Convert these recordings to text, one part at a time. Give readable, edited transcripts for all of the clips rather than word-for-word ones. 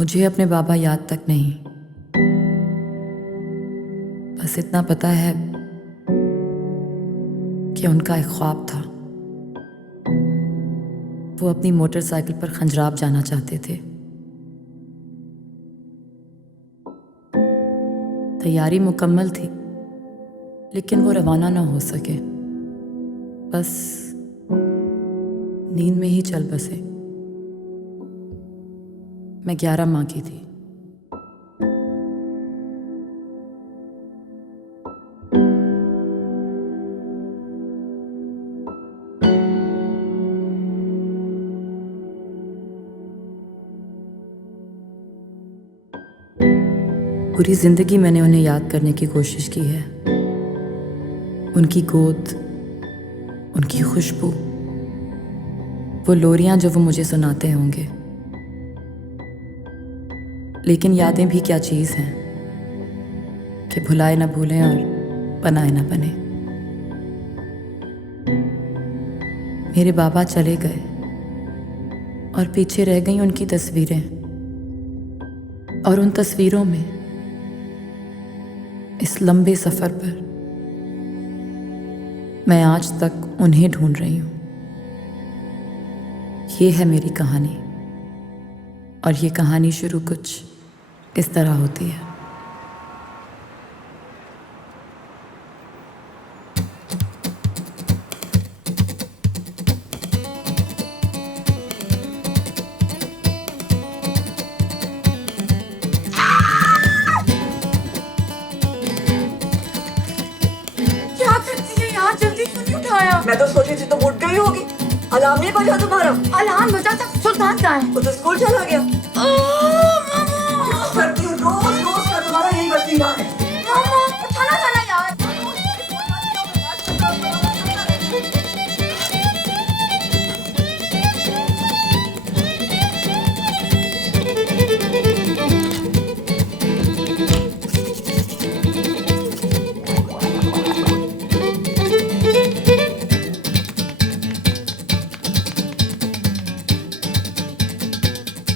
मुझे अपने बाबा याद तक नहीं, बस इतना पता है कि उनका एक ख्वाब था। वो अपनी मोटरसाइकिल पर खंजराब जाना चाहते थे। तैयारी मुकम्मल थी, लेकिन वो रवाना ना हो सके। बस नींद में ही चल बसे। मैं 11 माह की थी। पूरी जिंदगी मैंने उन्हें याद करने की कोशिश की है। उनकी गोद, उनकी खुशबू, वो लोरियां जो वो मुझे सुनाते होंगे। लेकिन यादें भी क्या चीज़ हैं कि भुलाए ना भूलें और बनाए ना बने। मेरे बाबा चले गए और पीछे रह गई उनकी तस्वीरें। और उन तस्वीरों में, इस लंबे सफ़र पर, मैं आज तक उन्हें ढूंढ रही हूँ। ये है मेरी कहानी, और ये कहानी शुरू कुछ इस तरह होती है। क्या करती है यार, जल्दी क्यों नहीं उठाया? मैं तो सोची थी तुम उठ गई होगी। अलार्म नहीं बजा तुम्हारा? अलार्म बजा था। सुल्तान कहाँ है? वो तो स्कूल चला गया। मामा, करती हूँ रोज रोज का तुम्हारा यही वतीरा है। मामा उठाना था ना यार।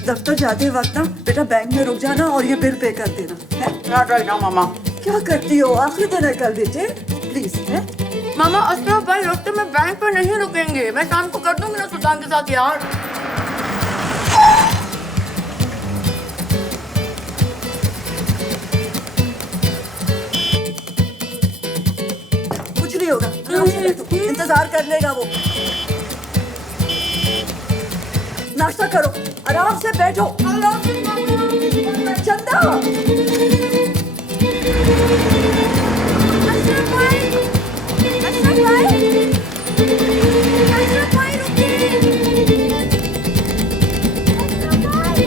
दफ्तर जाते वक्त ना बेटा बैंक में रुक जाना और ये बिल पे कर देना है। मामा क्या करती हो? आखिरी दिन है कल बेटे, प्लीज है। मामा अशरफ भाई रास्ते में बैंक पर नहीं रुकेंगे। मैं शाम को कर दूंगी ना सुल्तान के साथ यार। कुछ नहीं होगा, आराम से बैठो, इंतजार कर लेगा वो। नाश्ता करो, आराम से बैठो। चंदा, अशरफ भाई, अशरफ भाई, अशरफ भाई रुकिए। अशरफ भाई,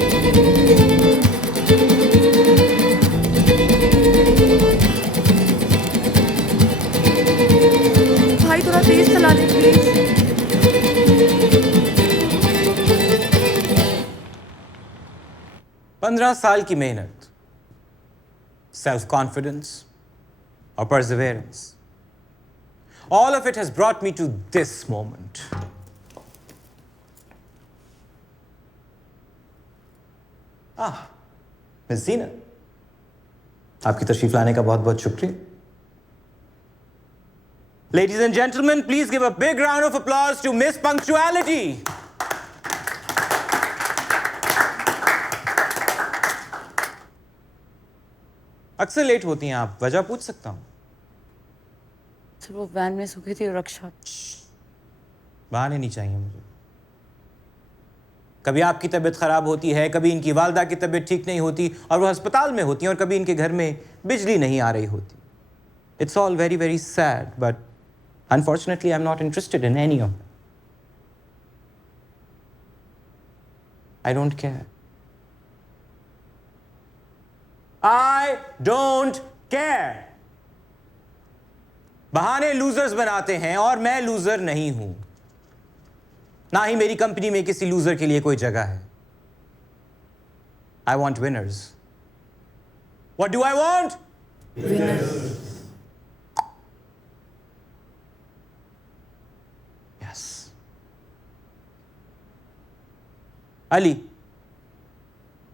भाई थोड़ा तेज चला दे प्लीज। 15 साल की मेहनत, सेल्फ कॉन्फिडेंस और perseverance, all of it has brought me to this moment. Miss Zeenat, आपकी तशरीफ लाने का बहुत बहुत शुक्रिया। Ladies and gentlemen, please give a big round of applause to Miss Punctuality. अक्सर लेट होती हैं आप, वजह पूछ सकता हूं? सर वो वैन में सूखी थी रक्षा। बहाने नहीं चाहिए मुझे। कभी आपकी तबीयत खराब होती है, कभी इनकी वालदा की तबीयत ठीक नहीं होती और वो अस्पताल में होती हैं, और कभी इनके घर में बिजली नहीं आ रही होती। It's all very very sad, but unfortunately I am not interested in any of. I don't care. I don't care. बहाने लूजर्स बनाते हैं और मैं लूजर नहीं हूं। ना ही मेरी कंपनी में किसी लूजर के लिए कोई जगह है। I want winners. What do I want? Winner. Yes. Ali,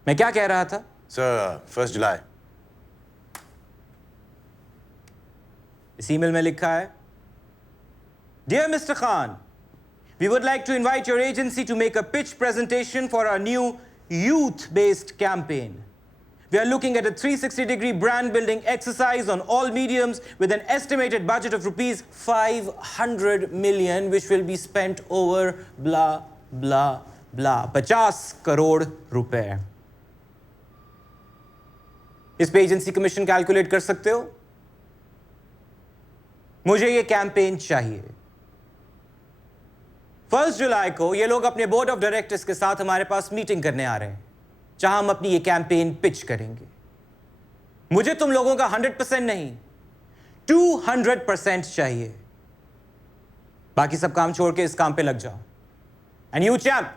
मैं क्या कह रहा था? सर 1 जुलाई। इस ईमेल में लिखा है, Dear Mr. Khan, we would like to invite your agency to make a pitch presentation for our new youth-based campaign. We are looking at a 360-degree brand-building exercise on all mediums with an estimated budget of rupees 500 million, which will be spent over blah, blah, blah. 50 crore रुपए। इस पे agency commission calculate कर सकते हो? मुझे ये campaign चाहिए। 1 जुलाई को ये लोग अपने बोर्ड ऑफ डायरेक्टर्स के साथ हमारे पास मीटिंग करने आ रहे हैं, जहां हम अपनी ये कैंपेन पिच करेंगे। मुझे तुम लोगों का 100% नहीं, 200% चाहिए। बाकी सब काम छोड़ के इस काम पे लग जाओ। एंड यू चैंप,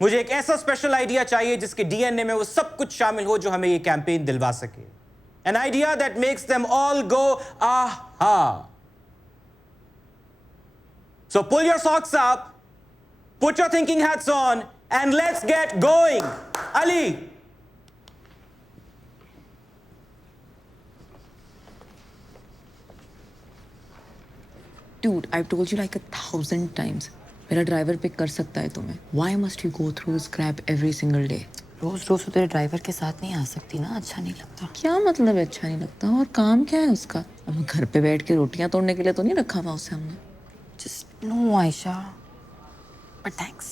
मुझे एक ऐसा स्पेशल आइडिया चाहिए जिसके डीएनए में वो सब कुछ शामिल हो जो हमें ये कैंपेन दिलवा सके। An idea that makes them all go आहा। So pull your socks up, put your thinking hats on, and let's get going. Ali. Dude, I've told you like 1,000 times. मेरा ड्राइवर पिक कर सकता है तुम्हें. Why must you go through this crap every single day? रोज रोज तो तेरे driver के साथ नहीं आ सकती ना, अच्छा नहीं लगता। क्या मतलब है अच्छा नहीं लगता? और काम क्या है उसका? अब घर पे बैठ के रोटियां तोड़ने के लिए तो नहीं रखा हुआ उसे हमने। Just no, Ayesha, but thanks.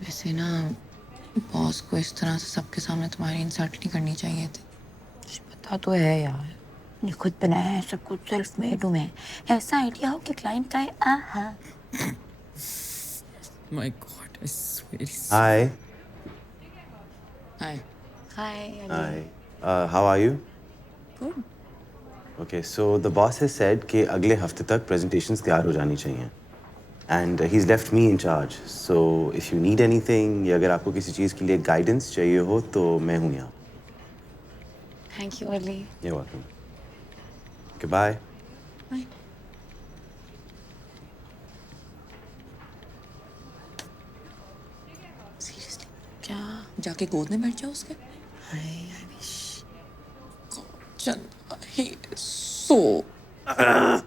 वैसे ना बॉस को इस तरह से सबके सामने तुम्हारी इंसल्ट नहीं करनी चाहिए थी। मुझे पता तो है यार, ये खुद बनाया है, सब कुछ सेल्फ मेड हूँ मैं। ऐसा आइडिया हो कि क्लाइंट का है आहा। My God, I swear. Hi. Hi. Hi, Hi. How are you? Good. Okay, so the boss has said कि अगले हफ्ते तक presentations तैयार हो जानी चाहिए. And he's left me in charge. So if you need anything या अगर आपको किसी चीज़ के लिए guidance चाहिए हो तो मैं हूँ यहाँ. Thank you, Ali. You're welcome. Goodbye. Bye. Seriously? क्या जाके गोद में बैठ जाओ उसके? I wish. Chandra, he is so. And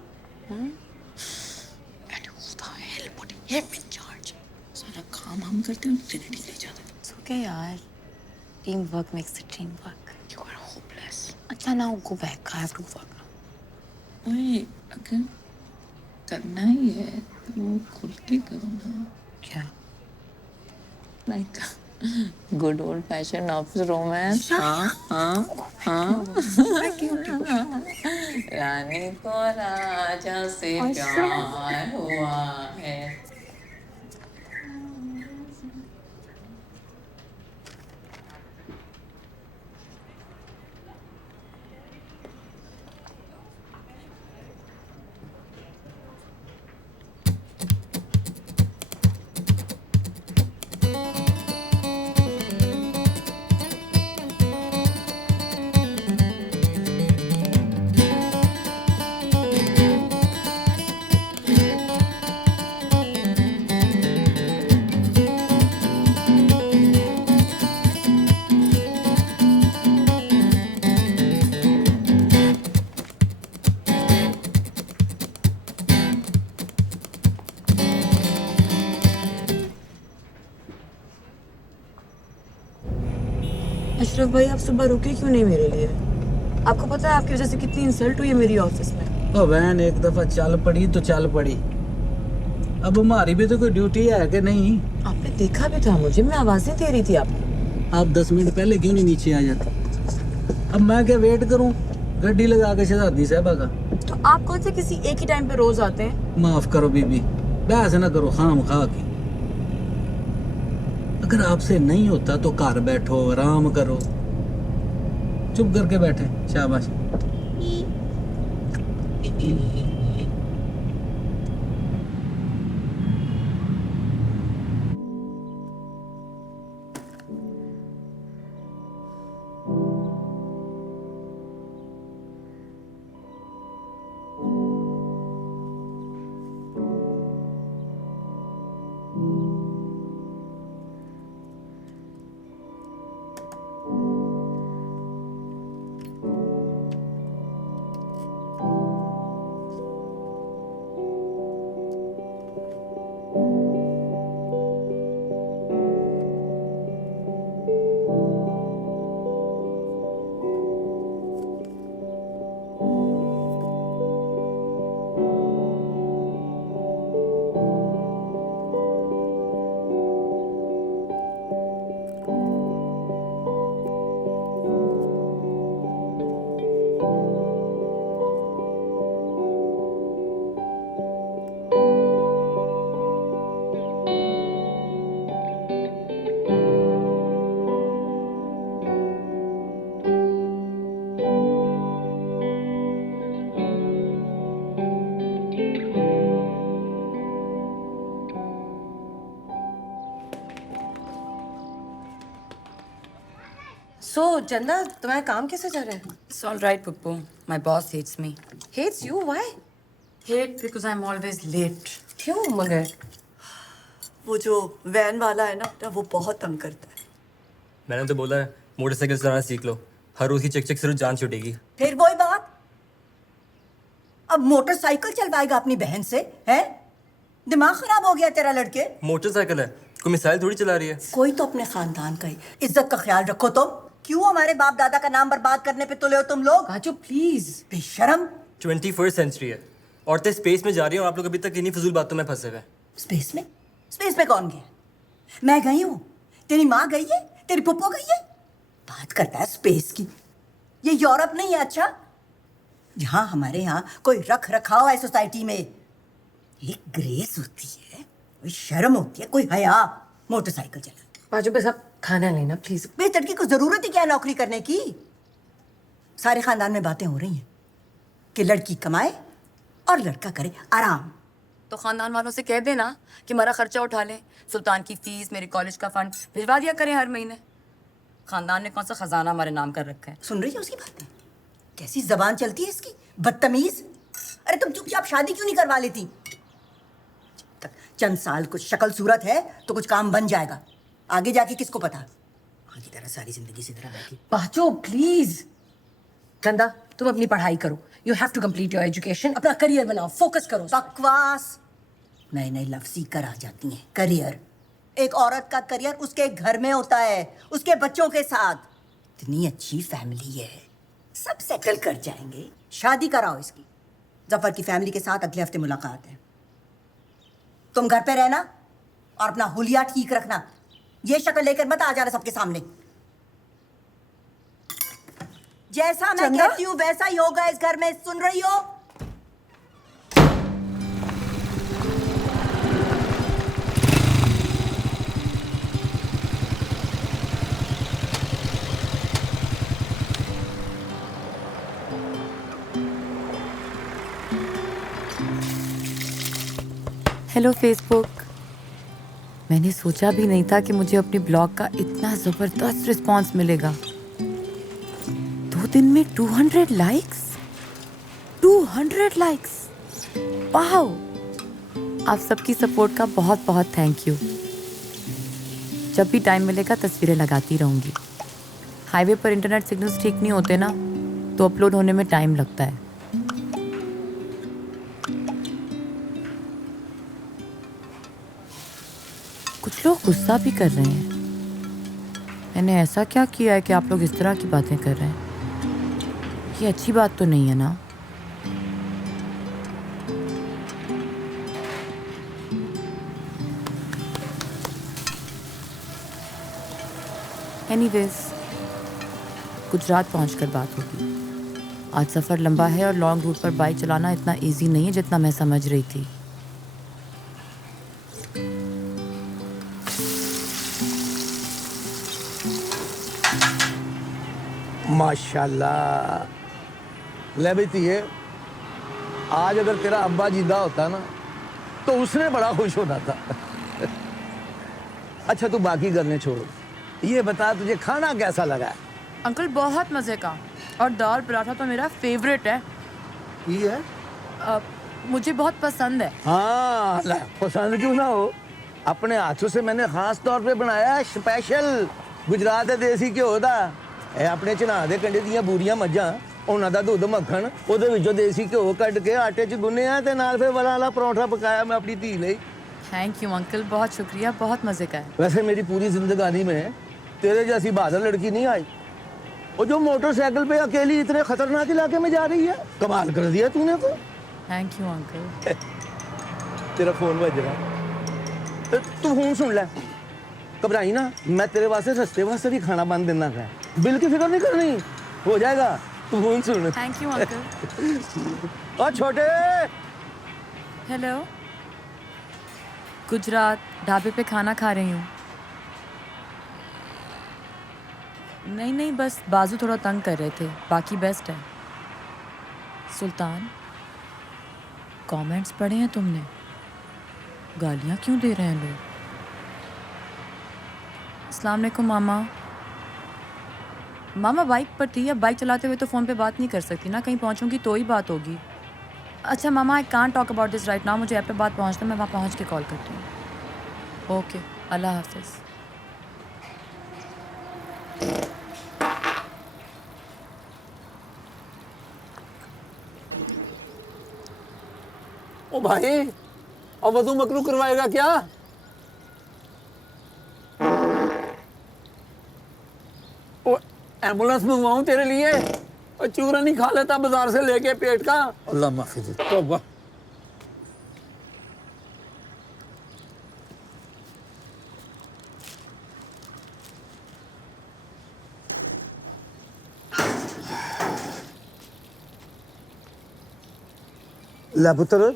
who the hell put him in charge? सारा काम हम करते हैं और ट्रिनिटी ले जाते हैं. It's okay यार. Teamwork makes the dream work. You are hopeless. अच्छा now go back. I have to work now. ओए, अगर करना ही है तो खुल के करो ना. क्या? Like good old fashioned office romance. हाँ. रानी को राजा से प्यार हुआ है. अशरफ भाई, आप सुबह रुके क्यों नहीं मेरे लिए? आपको पता है आपकी वजह से कितनी इंसल्ट हुई है मेरी ऑफिस में। ओ वैन एक दफा चल पड़ी तो चल पड़ी, अब हमारी भी तो कोई ड्यूटी है कि नहीं? आपने देखा भी था मुझे, मैं आवाजें दे रही थी आपको। आप 10 मिनट पहले क्यों नहीं नीचे आ जाते? अब मैं क्या वेट करूं गड्डी लगा के शहजादी साहबा का? तो आप कौन से किसी एक ही टाइम पे रोज आते हैं? माफ करो बीबी, बहस ना करो खाम खा के। अगर आपसे नहीं होता तो घर बैठो आराम करो, चुप करके बैठे, शाबाश। चंदा तुम्हारा काम कैसे चल रहा है? It's all right, Puppu. My boss hates me. Hates you? Why? Hate because I'm always late. क्यों मगर? वो जो वैन वाला है ना वो बहुत तंग करता है। मैंने तो बोला है मोटरसाइकिल चलाना सीख लो, हर रोज की चेक चेक से रोज जान छूटेगी। फिर वही बात, अब मोटरसाइकिल चलवाएगा अपनी बहन से? है दिमाग खराब हो गया तेरा लड़के? मोटरसाइकिल है, कोई मिसाइल थोड़ी चला रही है। कोई तो अपने खानदान का इज्जत का ख्याल रखो तुम। क्यों हमारे बाप दादा का नाम बर्बाद करने पे तुले हो तुम लोग? बाजू प्लीज। बेशरम। 21st सेंचुरी है, औरतें स्पेस में जा रही हैं, आप लोग अभी तक इन्हीं फजूल बातों में फंसे हुए हैं। स्पेस में? स्पेस में कौन गया? मैं गई हूँ, तेरी माँ गई है, तेरी पुप्पो गई है। बात करता है स्पेस की। ये यूरोप नहीं है अच्छा, जहाँ हमारे यहाँ कोई रख रखाव है सोसाइटी में। एक ग्रेस होती है, कोई शर्म होती है, कोई हया। मोटरसाइकिल चला बाजू बस आप खाना लेना प्लीज। बेतड़की को जरूरत ही क्या है नौकरी करने की? सारे खानदान में बातें हो रही हैं कि लड़की कमाए और लड़का करे आराम। तो खानदान वालों से कह देना कि मेरा खर्चा उठा लें, सुल्तान की फीस, मेरे कॉलेज का फंड भिजवा दिया करें हर महीने। खानदान ने कौन सा खजाना हमारे नाम कर रखा है? सुन रही है उसकी बातें? कैसी जबान चलती है इसकी, बदतमीज। अरे तुम चुपचाप शादी क्यों नहीं करवा लेती? चंद साल कुछ शक्ल सूरत है तो कुछ काम बन जाएगा, आगे जाके किसको पता। आगे तरह सारी जिंदगी से तरह बैठी। बाजू प्लीज। चंदा तुम अपनी पढ़ाई करो, you have to complete your education, अपना करियर बनाओ, फोकस करो। बकवास। नए नए लफ्ज़ सीकर आ जाती हैं। करियर, एक औरत का करियर उसके घर में होता है, उसके बच्चों के साथ। इतनी अच्छी फैमिली है, सब सेटल कर जाएंगे। शादी कराओ इसकी। जफर की फैमिली के साथ अगले हफ्ते मुलाकात है। तुम घर पे रहना और अपना हुलिया ठीक रखना। ये शक्ल लेकर मत आ जाना सबके सामने। जैसा मैं कहती हूँ वैसा ही होगा इस घर में, सुन रही हो? Hello Facebook. मैंने सोचा भी नहीं था कि मुझे अपने ब्लॉग का इतना ज़बरदस्त रिस्पांस मिलेगा। 2 दिन में 200 लाइक्स। 200 likes, wow! आप सबकी सपोर्ट का बहुत बहुत थैंक यू। जब भी टाइम मिलेगा तस्वीरें लगाती रहूँगी। हाईवे पर इंटरनेट सिग्नल्स ठीक नहीं होते ना, तो अपलोड होने में टाइम लगता है। कुछ लोग गुस्सा भी कर रहे हैं। मैंने ऐसा क्या किया है कि आप लोग इस तरह की बातें कर रहे हैं? ये अच्छी बात तो नहीं है ना। एनीवेज, गुजरात पहुंचकर बात होगी। आज सफ़र लंबा है और लॉन्ग रूट पर बाइक चलाना इतना इजी नहीं है जितना मैं समझ रही थी। माशाल्लाह। ले बेटी है, आज अगर तेरा अब्बा जिंदा होता ना तो उसने बड़ा खुश होना था। अच्छा तू बाकी करने छोड़ो, ये बता तुझे खाना कैसा लगा? अंकल बहुत मज़े का, और दाल पराठा तो मेरा फेवरेट है। ये है? मुझे बहुत पसंद है। हाँ, पसंद क्यों ना हो, अपने हाथों से मैंने खास तौर पे बनाया स्पेशल गुजरात के देसी घ्यो दा। ਇਹ ਆਪਣੇ ਝਨਾਹ ਦੇ ਕੰਡੇ ਦੀਆਂ ਬੂਰੀਆਂ ਮੱਝਾਂ, ਉਹਨਾਂ ਦਾ ਦੁੱਧ ਮੱਖਣ, ਉਹਦੇ ਵਿੱਚੋਂ ਦੇਸੀ ਘਿਓ ਕੱਢ ਕੇ ਆਟੇ 'ਚ ਗੁੰਨਿਆ ਤੇ ਨਾਲ ਫਿਰ ਵਾਲਾ ਪਰੌਂਠਾ ਪਕਾਇਆ मैं अपनी धी ਲਈ। थैंक यू अंकल, बहुत शुक्रिया, बहुत मज़े का है। वैसे मेरी पूरी जिंदगानी में तेरे जैसी बहादुर लड़की नहीं आई। वो जो मोटरसाइकिल पे अकेली इतने खतरनाक इलाके में जा रही है, कमाल कर दिया तूने तो। Thank you uncle. तेरा फोन बज रहा, तू फोन सुन ले। घबराई ना, मैं तेरे वास्ते सस्ते वास्ते भी खाना बन देना है। बिल की फिक्र नहीं करनी, हो जाएगा। तू phone soon. Thank you uncle. और छोटे, हेलो। गुजरात ढाबे पे खाना खा रही हूँ। नहीं नहीं, बस बाजू थोड़ा तंग कर रहे थे, बाकी बेस्ट है। सुल्तान, कमेंट्स पढ़े हैं तुमने? गालियाँ क्यों दे रहे हैं लोग? अस्सलाम वालेकुम मामा। मामा बाइक पर थी, अब बाइक चलाते हुए तो फ़ोन पे बात नहीं कर सकती ना, कहीं पहुंचूंगी तो ही बात होगी। अच्छा मामा, I can't talk about this right now, मुझे ऐप पे बात पहुंचना, मैं वहाँ पहुंच के कॉल करती हूँ। ओके, अल्लाह हाफिज़। ओ भाई, और वजू मकरू करवाएगा क्या? ओ एम्बुलेंस मंगवाऊं तेरे लिए? और चूरा नहीं खा लेता बाजार से लेके पेट का? अल्लाह माफी दे। तौबा। ला पुत्र,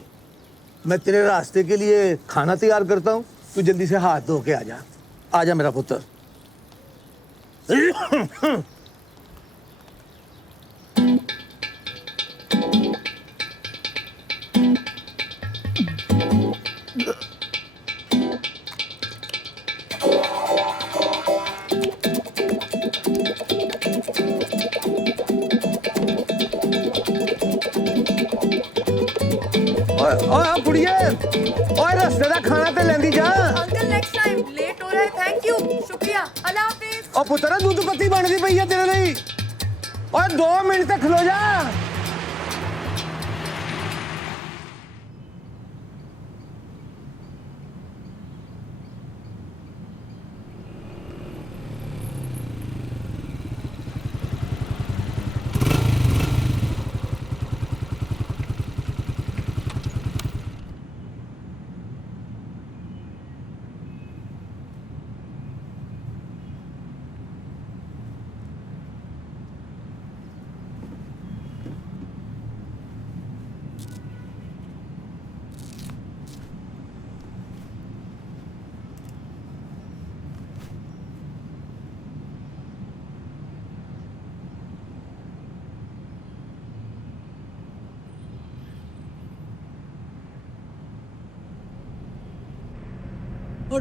मैं तेरे रास्ते के लिए खाना तैयार करता हूँ, तू जल्दी से हाथ धो के आ जा मेरा पुत्र। ओए कुड़िए, ओए रास्ते दा खाना ते लेंदी जा। अंकल नेक्स्ट टाइम, लेट हो रहा है, थैंक यू, शुक्रिया, अल्लाह हाफिज़। ओ पुत्र दूध पत्ती बनदी पई है तेरे लिए। ओए 2 मिनट तक खलो जा।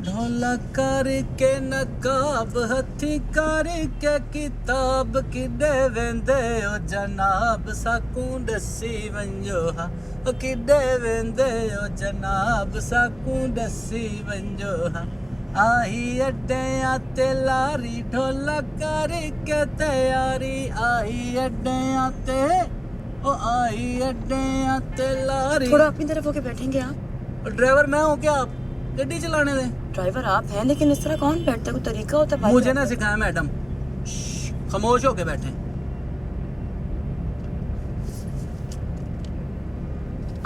ढोला करके नकाब हथी करके किताब किडे वेंदे ओ जनाब साकू दसी वंजो हा ओ किडे वेंदे ओ जनाब साकू दसी वंजो हा आई अड्डियां ते लारी ढोला करके तैयारी आई अड्डियां ते ओ आई अड्डियां ते लारी। थोड़ा अपनी तरफ होके बैठेंगे आप? ड्राइवर मैं हूँ क्या? आप गड्डी चलाने दें। ड्राइवर आप हैं, लेकिन इस तरह कौन बैठता है? कोई तरीका होता है भाई? मुझे ना सिखाया मैडम, खामोश होके बैठे।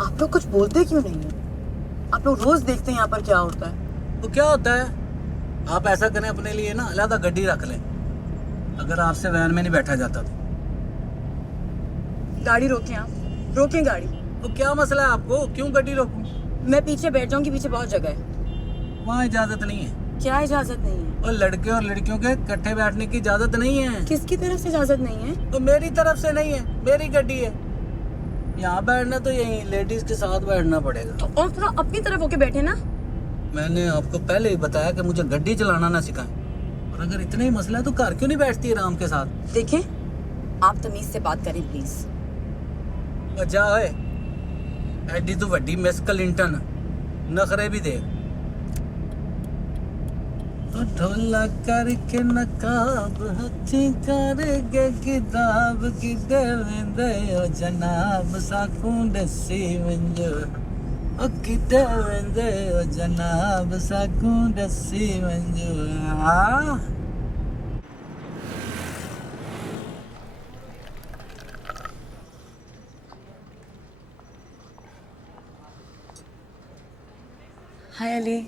आप लोग कुछ बोलते क्यों नहीं है? आप लोग रोज देखते हैं यहाँ पर क्या होता है। तो क्या होता है? आप ऐसा करें, अपने लिए ना अलग गड्डी रख लें, अगर आपसे वैन में नहीं बैठा जाता तो। गाड़ी रोकें, आप रोकें गाड़ी। तो क्या मसला है आपको? क्यों गड्डी रोकूं? मैं पीछे बैठ जाऊंगी, पीछे बहुत जगह है। वहाँ इजाजत नहीं है। क्या इजाजत नहीं है? और लड़के और लड़कियों के इकट्ठे बैठने की इजाजत नहीं है। किसकी तरफ से इजाजत नहीं है? तो मेरी तरफ से नहीं है, मेरी गड्डी है। यहाँ बैठना तो यही लेडीज के साथ बैठना पड़ेगा। तो और थोड़ा अपनी तरफ होके बैठे ना। मैंने आपको पहले ही बताया कि मुझे गड्डी चलाना ना सिखाएं, और अगर इतना ही मसला है तो कार क्यों नहीं बैठती आराम के साथ? देखें, आप तमीज से बात करें प्लीज। जा है एडी तो वड्डी मिस क्लिंटन, नखरे भी दे। ढोला करके नकाब हथी करके किताब किडे वेंदे ओ जनाब साकू दसी वंजो ओ किडे वेंदे ओ जनाब साकू दसी वंजो। Hi Ali.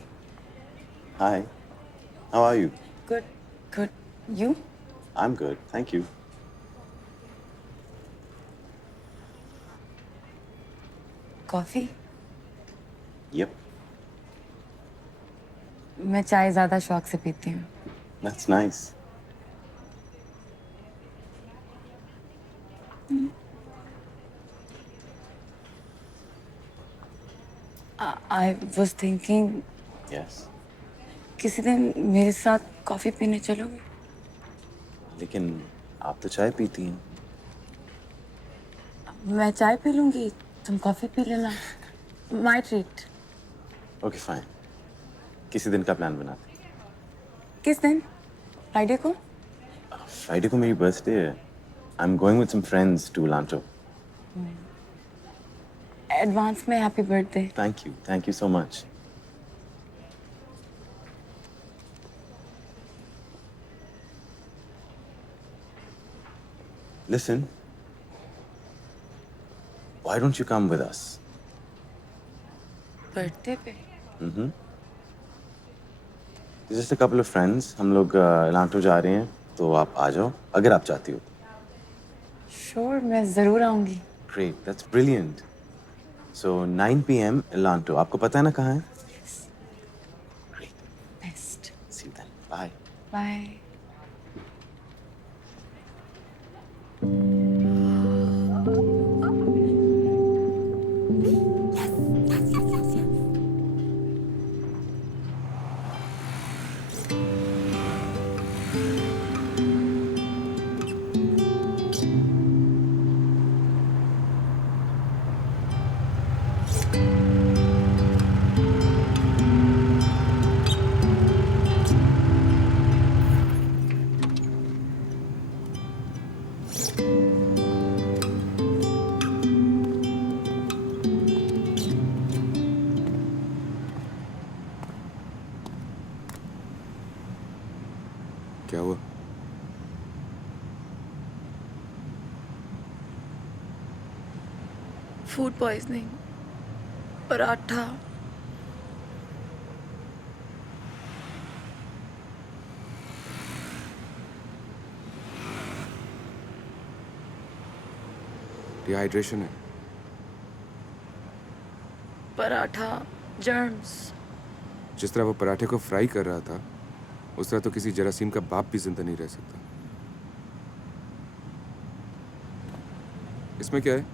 Hi. How are you? Good, good. You? I'm good, thank you. Coffee? Yep, मैं चाय ज़्यादा शौक से पीती हूँ। that's nice. I was thinking, Yes. किसी दिन मेरे साथ कॉफ़ी पीने चलोगे? लेकिन आप तो चाय पीती हैं। मैं चाय पी लूंगी, तुम कॉफी पी लेना। My treat. ओके फाइन, किसी दिन का प्लान बनाते हैं। किस दिन? फ्राइडे को? फ्राइडे को मेरी बर्थडे है। I am going with some friends to लांटो। एडवांस में happy birthday. Thank you so much. Listen, why don't you come with us? Birthday पे? Just a couple of friends. हम लोग लांटो जा रहे हैं, तो आप आ जाओ अगर आप चाहती हो। श्योर, मैं जरूर आऊंगी। Great, that's brilliant. So 9 p.m. लांटो, आपको पता है ना कहाँ है? Great. Best. See you then. Bye. Bye. क्या हुआ? Food poisoning, paratha. डिहाइड्रेशन है। पराठा, जर्म्स। जिस तरह वो पराठे को फ्राई कर रहा था, उस तरह तो किसी जरासीम का बाप भी जिंदा नहीं रह सकता। इसमें क्या है?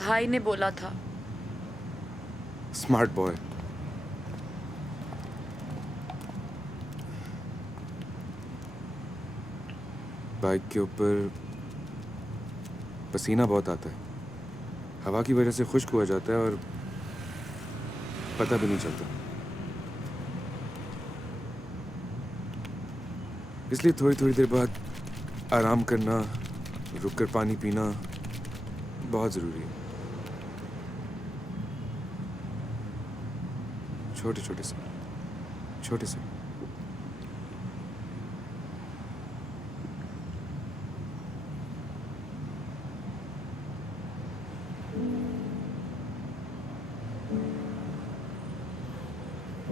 भाई ने बोला था। Smart boy. बाइक के ऊपर पसीना बहुत आता है, हवा की वजह से खुश्क हो जाता है और पता भी नहीं चलता। इसलिए थोड़ी थोड़ी देर बाद आराम करना, रुककर पानी पीना बहुत ज़रूरी है। छोटे छोटे से।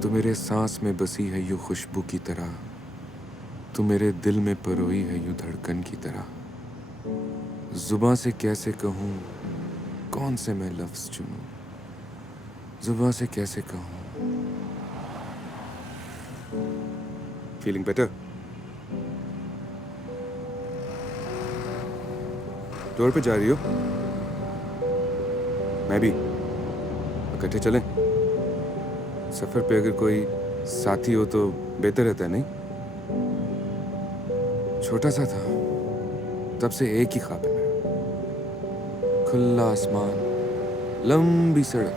तू मेरे सांस में बसी है यूं खुशबू की तरह, तू मेरे दिल में परोई है यूं धड़कन की तरह। जुबां से कैसे कहूँ कौन से मैं लफ्ज चुनूं, जुबां से कैसे कहूँ। Feeling better? टूर पे जा रही हो? मैं भी। इकट्ठे चलें? सफर पे अगर कोई साथी हो तो बेहतर रहता है, नहीं? छोटा सा था, तब से एक ही ख्वाब है मेरा। खुला आसमान, लंबी सड़क,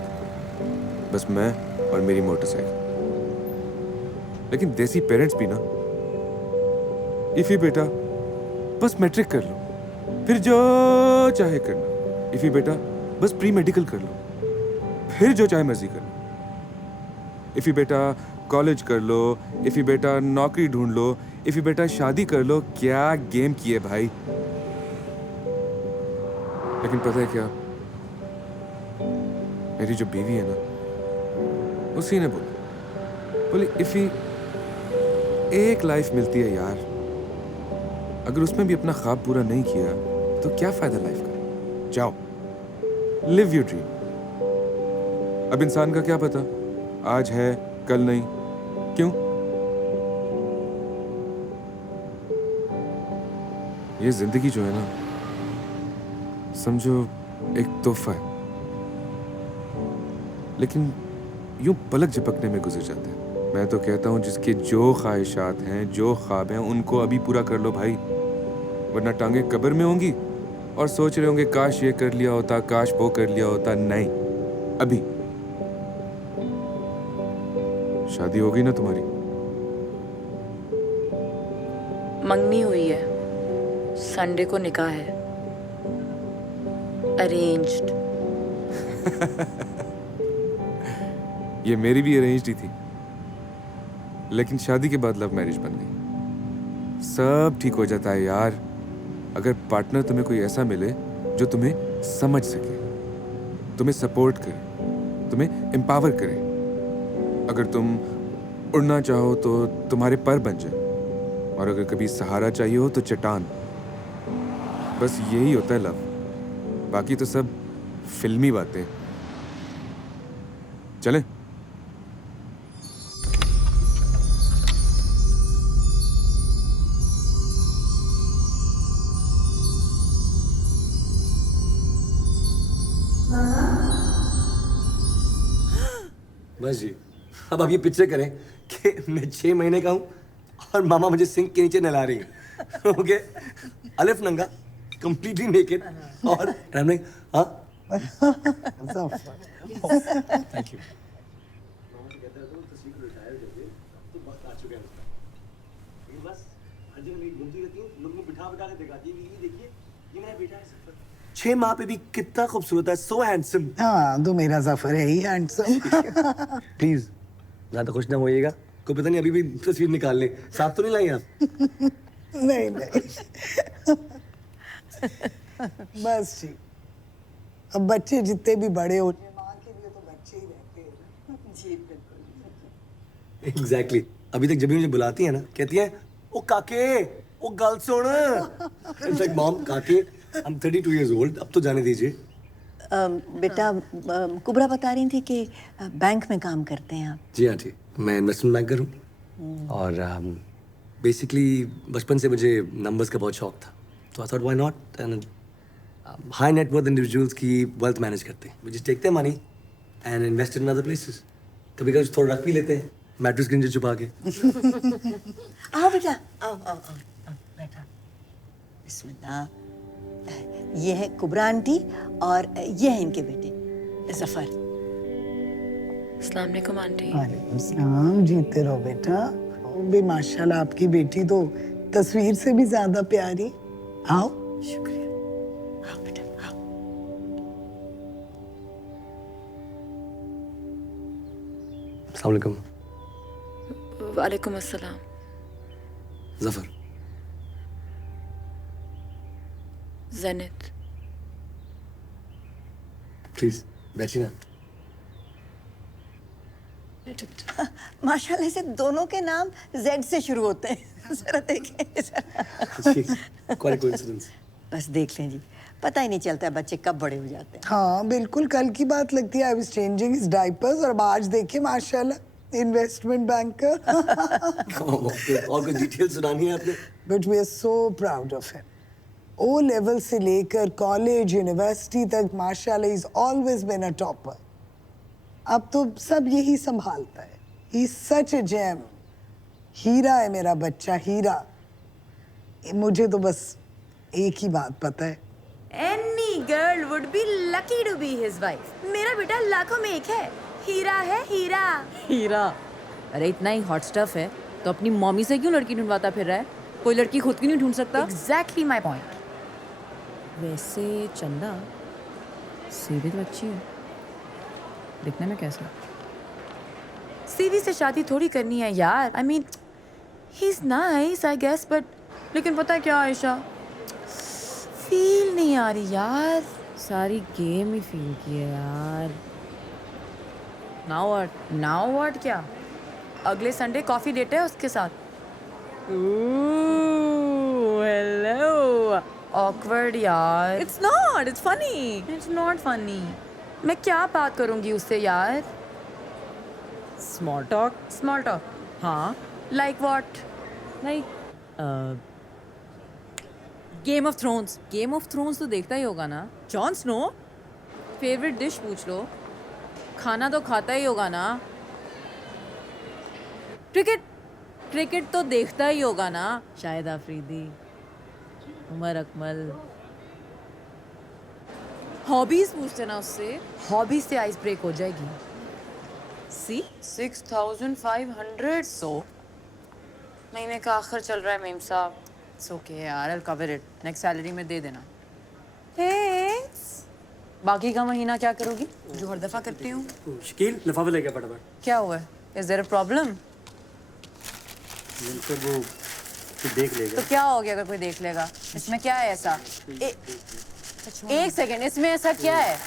बस मैं और मेरी मोटरसाइकिल। लेकिन देसी पेरेंट्स भी ना, इफ़ी बेटा बस मैट्रिक कर लो, फिर जो चाहे करना। इफ़ी बेटा बस प्री मेडिकल कर लो, फिर जो चाहे मर्जी कर लो। इफ़ी बेटा कॉलेज कर लो, इफ़ी बेटा नौकरी ढूंढ लो, इफ़ी बेटा शादी कर लो। क्या गेम किए भाई। लेकिन पता है क्या, मेरी जो बीवी है ना, उसी ने बोली इफ़ी एक लाइफ मिलती है यार, अगर उसमें भी अपना ख्वाब पूरा नहीं किया तो क्या फायदा लाइफ का। जाओ लिव योर ड्रीम। अब इंसान का क्या पता आज है कल नहीं, क्यों? ये जिंदगी जो है ना, समझो एक तोहफा है, लेकिन यूं पलक झपकने में गुजर जाता है। मैं तो कहता हूँ जिसके जो ख्वाहिशात हैं, जो ख्वाब हैं, उनको अभी पूरा कर लो भाई, वरना टांगे कब्र में होंगी और सोच रहे होंगे काश ये कर लिया होता, काश वो कर लिया होता। नहीं, अभी शादी होगी ना तुम्हारी? मंगनी हुई है, संडे को निकाह है, अरेंज्ड। ये मेरी भी अरेंज्ड ही थी, लेकिन शादी के बाद लव मैरिज बन गई। सब ठीक हो जाता है यार, अगर पार्टनर तुम्हें कोई ऐसा मिले जो तुम्हें समझ सके, तुम्हें सपोर्ट करे, तुम्हें एम्पावर करे। अगर तुम उड़ना चाहो तो तुम्हारे पर बन जाए, और अगर कभी सहारा चाहिए हो तो चट्टान। बस यही होता है लव, बाकी तो सब फिल्मी बातें। चलें? बस जी, अब आप ये पिक्चर करें कि मैं 6 महीने का हूँ और मामा मुझे सिंक के नीचे नहला रही है। ओके, अलिफ नंगा, कंप्लीटली नेकेड, और रैमलिंग। हाँ, थैंक यू। बस हर जगह मेरी घूमती रहती हूँ, लोगों को बिठा बिठा के दिखाती है, ये देखिए, ये मेरा बेटा है। 6 माह पे भी कितना खूबसूरत है, सो हैंडसम। हाँ, तो मेरा जफर है ही हैंडसम। प्लीज ज्यादा खुश ना होइएगा, को पता नहीं अभी भी तस्वीर निकाल ले। साथ तो नहीं लाई आप? नहीं नहीं, बस जी, अब बच्चे जितने भी बड़े हो, माँ के लिए तो बच्चे ही रहते हैं। जी बिल्कुल। एग्जैक्टली। अभी तक जब भी मुझे बुलाती है ना, कहती है ओ काके, ओ गल सुन। इनफैक्ट मॉम, काके, I'm 32 years old, अब तो जाने दीजिए। बेटा, कुबरा बता रही थी कि बैंक में काम करते हैं आप। जी हाँ जी, मैं इन्वेस्टमेंट बैंकर हूँ, और बेसिकली बचपन से मुझे नंबर्स का बहुत शौक था, तो I thought why not, and high net worth individuals की वेल्थ मैनेज करते हैं। We just take their money and invest in other places. कभी कभी थोड़ा रख भी लेते हैं मैट्रेस के नीचे छुपा के। आओ बेटा, आओ आओ आओ, बेटा, बिस्मिल्लाह। ये है कुबरा आंटी और ये है इनके बेटे जफर। अस्सलाम वालेकुम आंटी। वालेकुम सलाम, जीते रहो बेटा। ओ बे माशाल्लाह, आपकी बेटी तो तस्वीर से भी ज्यादा प्यारी। आओ। शुक्रिया। आओ बेटा, आओ। अस्सलाम वालेकुम। वालेकुम अस्सलाम। जफर। ज़ेनित। प्लीज बैठिए ना। माशाल्लाह से दोनों के नाम जेड से शुरू होते हैं। जरा देखें। Quite a coincidence. बस देख लें जी, पता ही नहीं चलता है बच्चे कब बड़े हो जाते हैं। हाँ बिल्कुल, कल की बात लगती है। I was changing his diapers और अब आज देखिए माशाल्लाह, इन्वेस्टमेंट बैंकर। और कुछ डिटेल सुनानी है आपने? But we are so proud of him. O level से लेकर कॉलेज, यूनिवर्सिटी तक माशाल्लाह is always been a topper. अब तो सब यही संभालता है। He is such a gem. हीरा है मेरा बच्चा, हीरा। मुझे तो बस एक ही बात पता है, Any girl would be lucky to be his wife. मेरा बेटा लाखों में एक है, हीरा है, हीरा। हीरा? अरे इतना ही हॉट स्टफ है तो अपनी मम्मी से क्यों लड़की ढूंढवाता फिर रहा है? कोई लड़की खुद की नहीं ढूंढ सकता? Exactly my point. वैसे चंदा सीधी तो अच्छी है, दिखने में कैसा? सीवी से शादी थोड़ी करनी है यार। I mean, he's nice, I guess, but लेकिन पता है क्या आयशा, फील नहीं आ रही यार। सारी गेम ही फील की है यार। Now what? क्या? अगले संडे कॉफी डेट है उसके साथ। हेलो। Awkward यार। It's not, it's funny. It's not funny. मैं क्या बात करूंगी उससे यार? Small talk? Small talk. हाँ। Like what? Like, game of thrones तो देखता ही होगा ना? Jon Snow? फेवरेट डिश पूछ लो, खाना तो खाता ही होगा ना? क्रिकेट तो देखता ही होगा ना? शाहिद आफरीदी, उमर अकमल। हॉबीज पूछते ना उससे, हॉबीज से आइस ब्रेक हो जाएगी। सी 6500 सो महीने का आखिर चल रहा है मेम साहब। इट्स ओके यार, I will cover it, next salary में दे देना। थैंक्स। बाकी का महीना क्या करोगी जो हर दफा करती हूँ? शकील लिफाफे लेके फटाफट। क्या हुआ? Is there a problem? वो देख लेगा। तो क्या हो गया अगर कोई देख लेगा? इसमें क्या है ऐसा? एक सेकंड, इसमें ऐसा क्या है?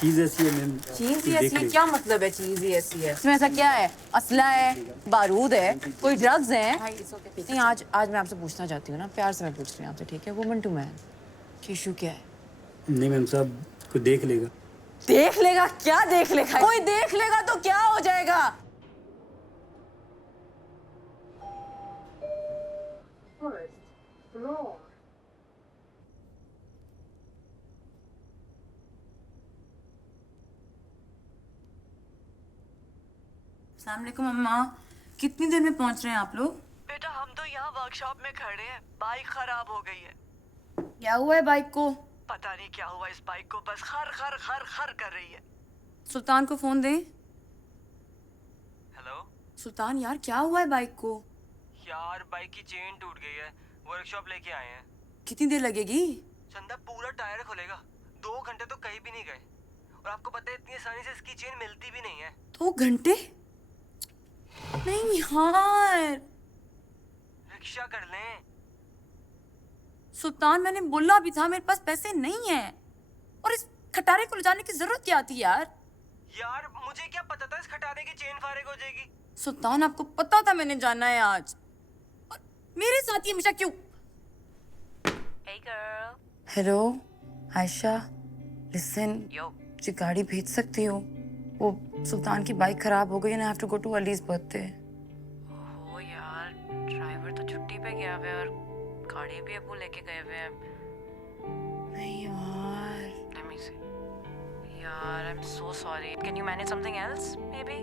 चीज ऐसी है मैम। चीज ही ऐसी है? क्या मतलब है चीज ही ऐसी है? इसमें ऐसा क्या है? असला है, बारूद है, कोई ड्रग्स हैं? नहीं, आज मैं आपसे पूछना चाहती हूँ ना, प्यार से मैं पूछ रही हूँ आपसे, ठीक है? वुमन टू मैन, इशू क्या है? नहीं मैम साहब, कोई देख लेगा। देख लेगा? क्या देख लेगा? कोई देख लेगा तो क्या हो जाएगा? अस्सलामुअलैकुम अम्मा, कितनी देर में पहुंच रहे हैं आप लोग? बेटा हम तो यहाँ वर्कशॉप में खड़े हैं, बाइक खराब हो गई है। क्या हुआ है बाइक को? पता नहीं क्या हुआ इस बाइक को, बस खर खर खर खर कर रही है। सुल्तान को फोन दें। हेलो सुल्तान यार, क्या हुआ है बाइक को? यार, बाइक की चेन टूट गई है, वर्कशॉप लेके आए हैं। कितनी देर लगेगी? चंदा, पूरा टायर खुलेगा, 2 घंटे तो कहीं भी नहीं गए। और आपको पता है इतनी आसानी से इसकी चेन मिलती भी नहीं है। 2 घंटे? नहीं यार, रिक्शा कर लें। सुल्तान मैंने बोला भी था मेरे पास पैसे नहीं है, और इस खटारे को ले जाने की जरूरत क्या थी यार? यार मुझे क्या पता था इस खटारे की चेन फारिग हो जाएगी। सुल्तान आपको पता था मैंने जाना है आज, और मेरे साथ ही हमेशा क्यों? Hey girl. Hello Ayesha, listen, Yo. जी गाड़ी भेज सकती हो? वो सुल्तान की बाइक खराब हो गई है, I have to go to Ali's birthday. Oh यार, ड्राइवर तो छुट्टी पे गया हुआ है और गाड़ी भी अबू लेके गए हुए हैं। नहीं यार, Let me see. यार, I'm so sorry. Can you manage something else, maybe?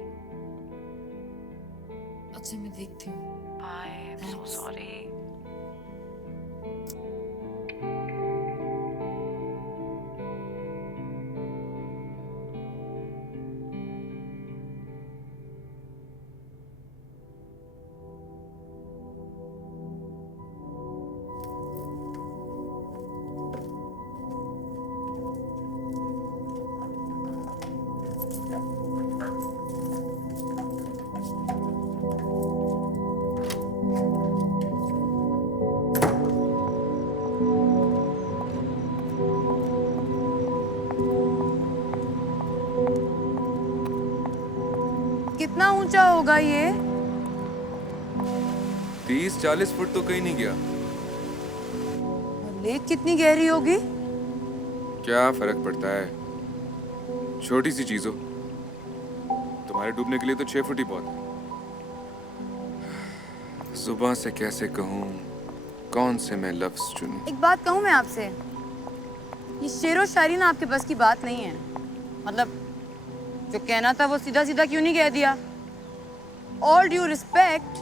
अच्छा मैं देखती हूँ। Bye. I'm so sorry. कितना ऊंचा होगा ये? 30-40 फुट तो कहीं नहीं गया। और लेक कितनी गहरी होगी? क्या फर्क पड़ता है, छोटी सी चीज हो। तुम्हारे डूबने के लिए तो 6 फुट ही बहुत है। जुबान से कैसे कहूँ, कौन से मैं लफ्ज चुनूं? एक बात कहूँ मैं आपसे, ये शेरो शायरी ना आपके बस की बात नहीं है। मतलब जो कहना था वो सीधा सीधा क्यों नहीं कह दिया? All due respect,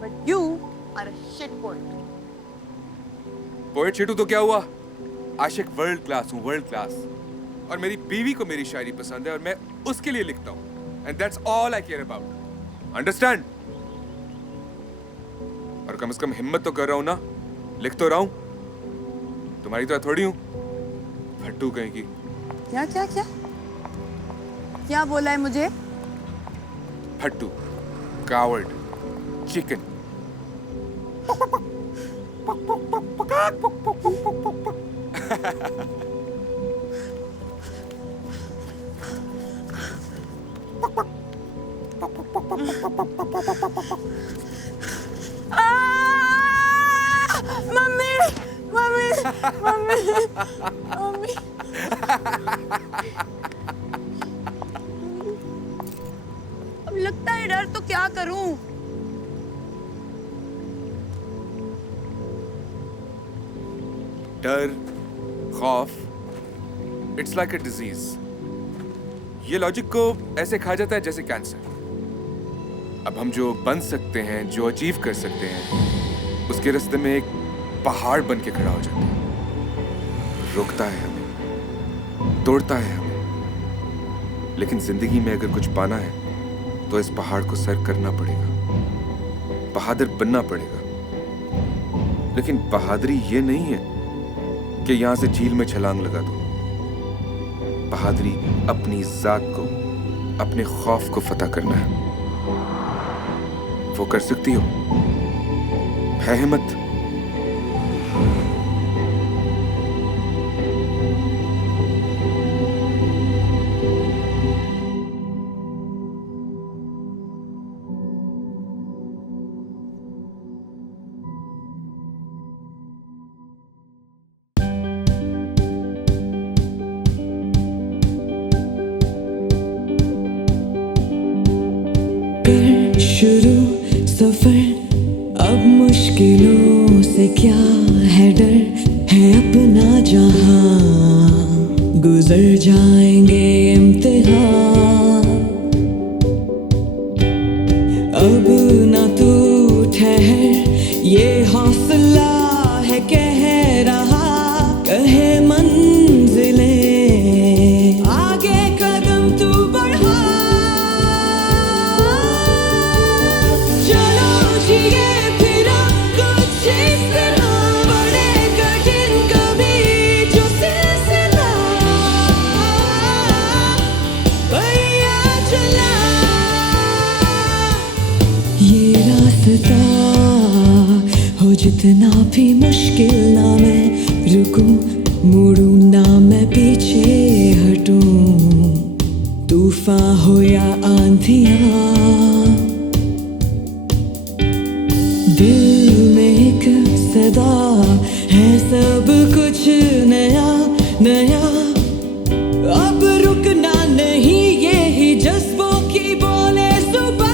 but you are a shit poet. Poet शेटू तो क्या हुआ, आशिक वर्ल्ड क्लास हूँ, वर्ल्ड क्लास। और मेरी बीवी को मेरी शायरी पसंद है और मैं उसके लिए लिखता हूँ। And that's all I care about, understand? और कम से कम हिम्मत तो कर रहा हूँ ना, लिख तो रहा हूँ। तुम्हारी तो थोड़ी हूँ फट्टू कहीं की। क्या क्या क्या क्या बोला है मुझे? फट्टू, coward, chicken. Mummy mummy mummy mummy. अब लगता है डर, तो क्या करूं? डर, खौफ, इट्स लाइक अ डिजीज। ये लॉजिक को ऐसे खा जाता है जैसे कैंसर। अब हम जो बन सकते हैं, जो अचीव कर सकते हैं, उसके रास्ते में एक पहाड़ बन के खड़ा हो जाता है, रोकता है हमें, तोड़ता है हमें। लेकिन जिंदगी में अगर कुछ पाना है तो इस पहाड़ को सर करना पड़ेगा, बहादुर बनना पड़ेगा। लेकिन बहादुरी ये नहीं है कि यहां से झील में छलांग लगा दो। बहादुरी अपनी जात को, अपने खौफ को फतह करना है। वो कर सकती हो, है हिम्मत। शुरू सफर अब मुश्किलों से क्या है डर, है अपना जहां गुजर जाएंगे इम्तिहान। अब ना तू ठहर, ये हौसला है कह रहा, कहे मंजिलें आगे कदम तू बढ़ा। हो जितना भी मुश्किल ना मैं रुकूं, मुड़ूं ना मैं पीछे हटूं। तूफान हो या आंधियां, दिल में एक सदा है सब कुछ नया नया। अब रुकना नहीं, यही जज्बों की बोले सुबह।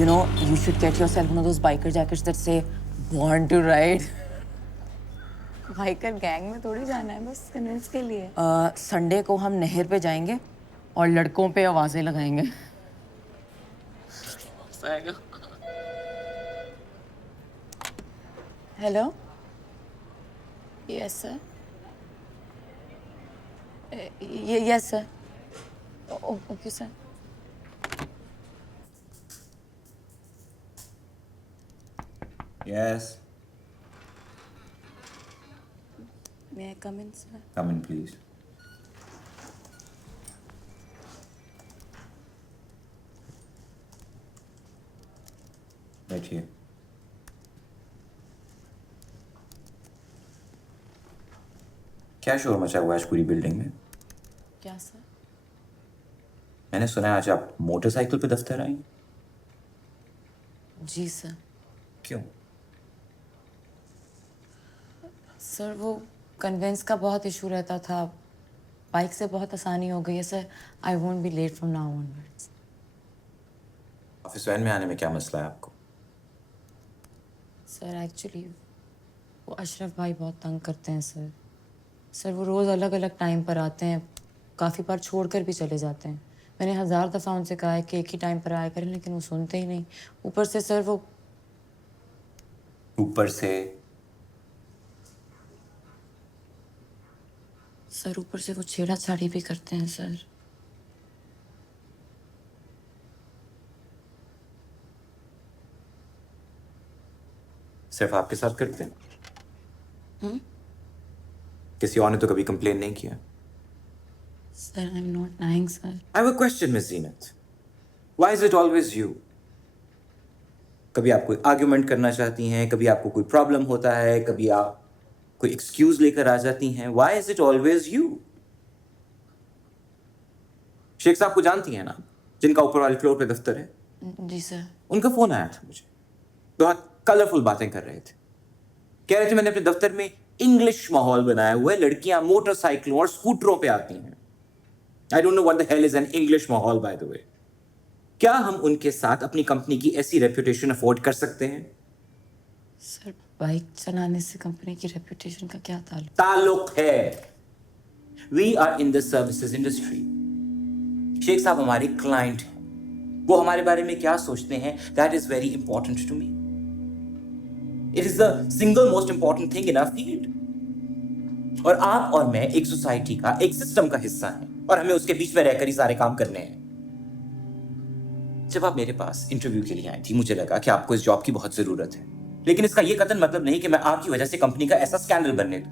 You know, you should get yourself one of those biker jackets that say "Born to Ride." Biker gang में थोड़ी जाना है, बस कन्विंस के लिए। संडे को हम नहर पे जाएंगे और लड़कों पे आवाजें लगाएंगे। Hello, yes sir, yes sir, okay sir. Yes. May I come in, sir? Come in, please. बैठिए। क्या शोर मचा हुआ है आज पूरी बिल्डिंग में? क्या सर? मैंने सुना है आज आप मोटरसाइकिल पे दफ्तर आई। जी सर। क्यों? सर वो कन्वेंस का बहुत इशू रहता था, बाइक से बहुत आसानी हो गई है sir. I won't be late from now onwards. Office van में आने में क्या मसला है आपको? सर एक्चुअली वो अशरफ भाई बहुत तंग करते हैं सर। सर वो रोज़ अलग अलग टाइम पर आते हैं, काफ़ी बार छोड़कर भी चले जाते हैं। मैंने 1000 दफ़ा उनसे कहा है कि एक ही टाइम पर आया करें, लेकिन वो सुनते ही नहीं। ऊपर से सर वो ऊपर से वो छेड़ाछाड़ी भी करते हैं सर। सिर्फ आपके साथ करते हैं? किसी और ने तो कभी कंप्लेन नहीं किया। Sir I am not lying sir. I have a question, Miss Zenat. Why is it always you? कभी आप कोई आर्ग्यूमेंट करना चाहती हैं, कभी आपको कोई प्रॉब्लम होता है, कभी आप कोई एक्सक्यूज लेकर आ जाती हैं। Why is it always you? Sheikh साहब को जानती हैं ना, जिनका ऊपर वाले फ्लोर पे दफ्तर है? जी सर। उनका फोन आया था मुझे, बहुत कलरफुल बातें कर रहे थे। कह रहे थे मैंने अपने दफ्तर में इंग्लिश माहौल बनाया हुआ है, लड़कियां मोटरसाइकिलों और स्कूटरों पे आती हैं। I don't know what the hell is an English माहौल by the way. क्या हम उनके साथ अपनी कंपनी की ऐसी रेपुटेशन अफोर्ड कर सकते हैं? सर बाइक चलाने से कंपनी की रेपुटेशन का क्या ताल्लुक? ताल्लुक है। We are in the services industry. Sheikh साहब हमारे क्लाइंट हैं, वो हमारे बारे में क्या सोचते हैं, that is very important to me. It is the single most important thing in our field. और आप और मैं एक सोसाइटी का, एक सिस्टम का हिस्सा हैं, और हमें उसके बीच में रहकर ही सारे काम करने हैं। जब आप मेरे पास इंटरव्यू के लिए आई थी, मुझे लगा कि आपको इस जॉब की बहुत जरूरत है, लेकिन इसका यह कतई मतलब नहीं कि मैं आपकी वजह से कंपनी का ऐसा स्कैंडल बनने दूं।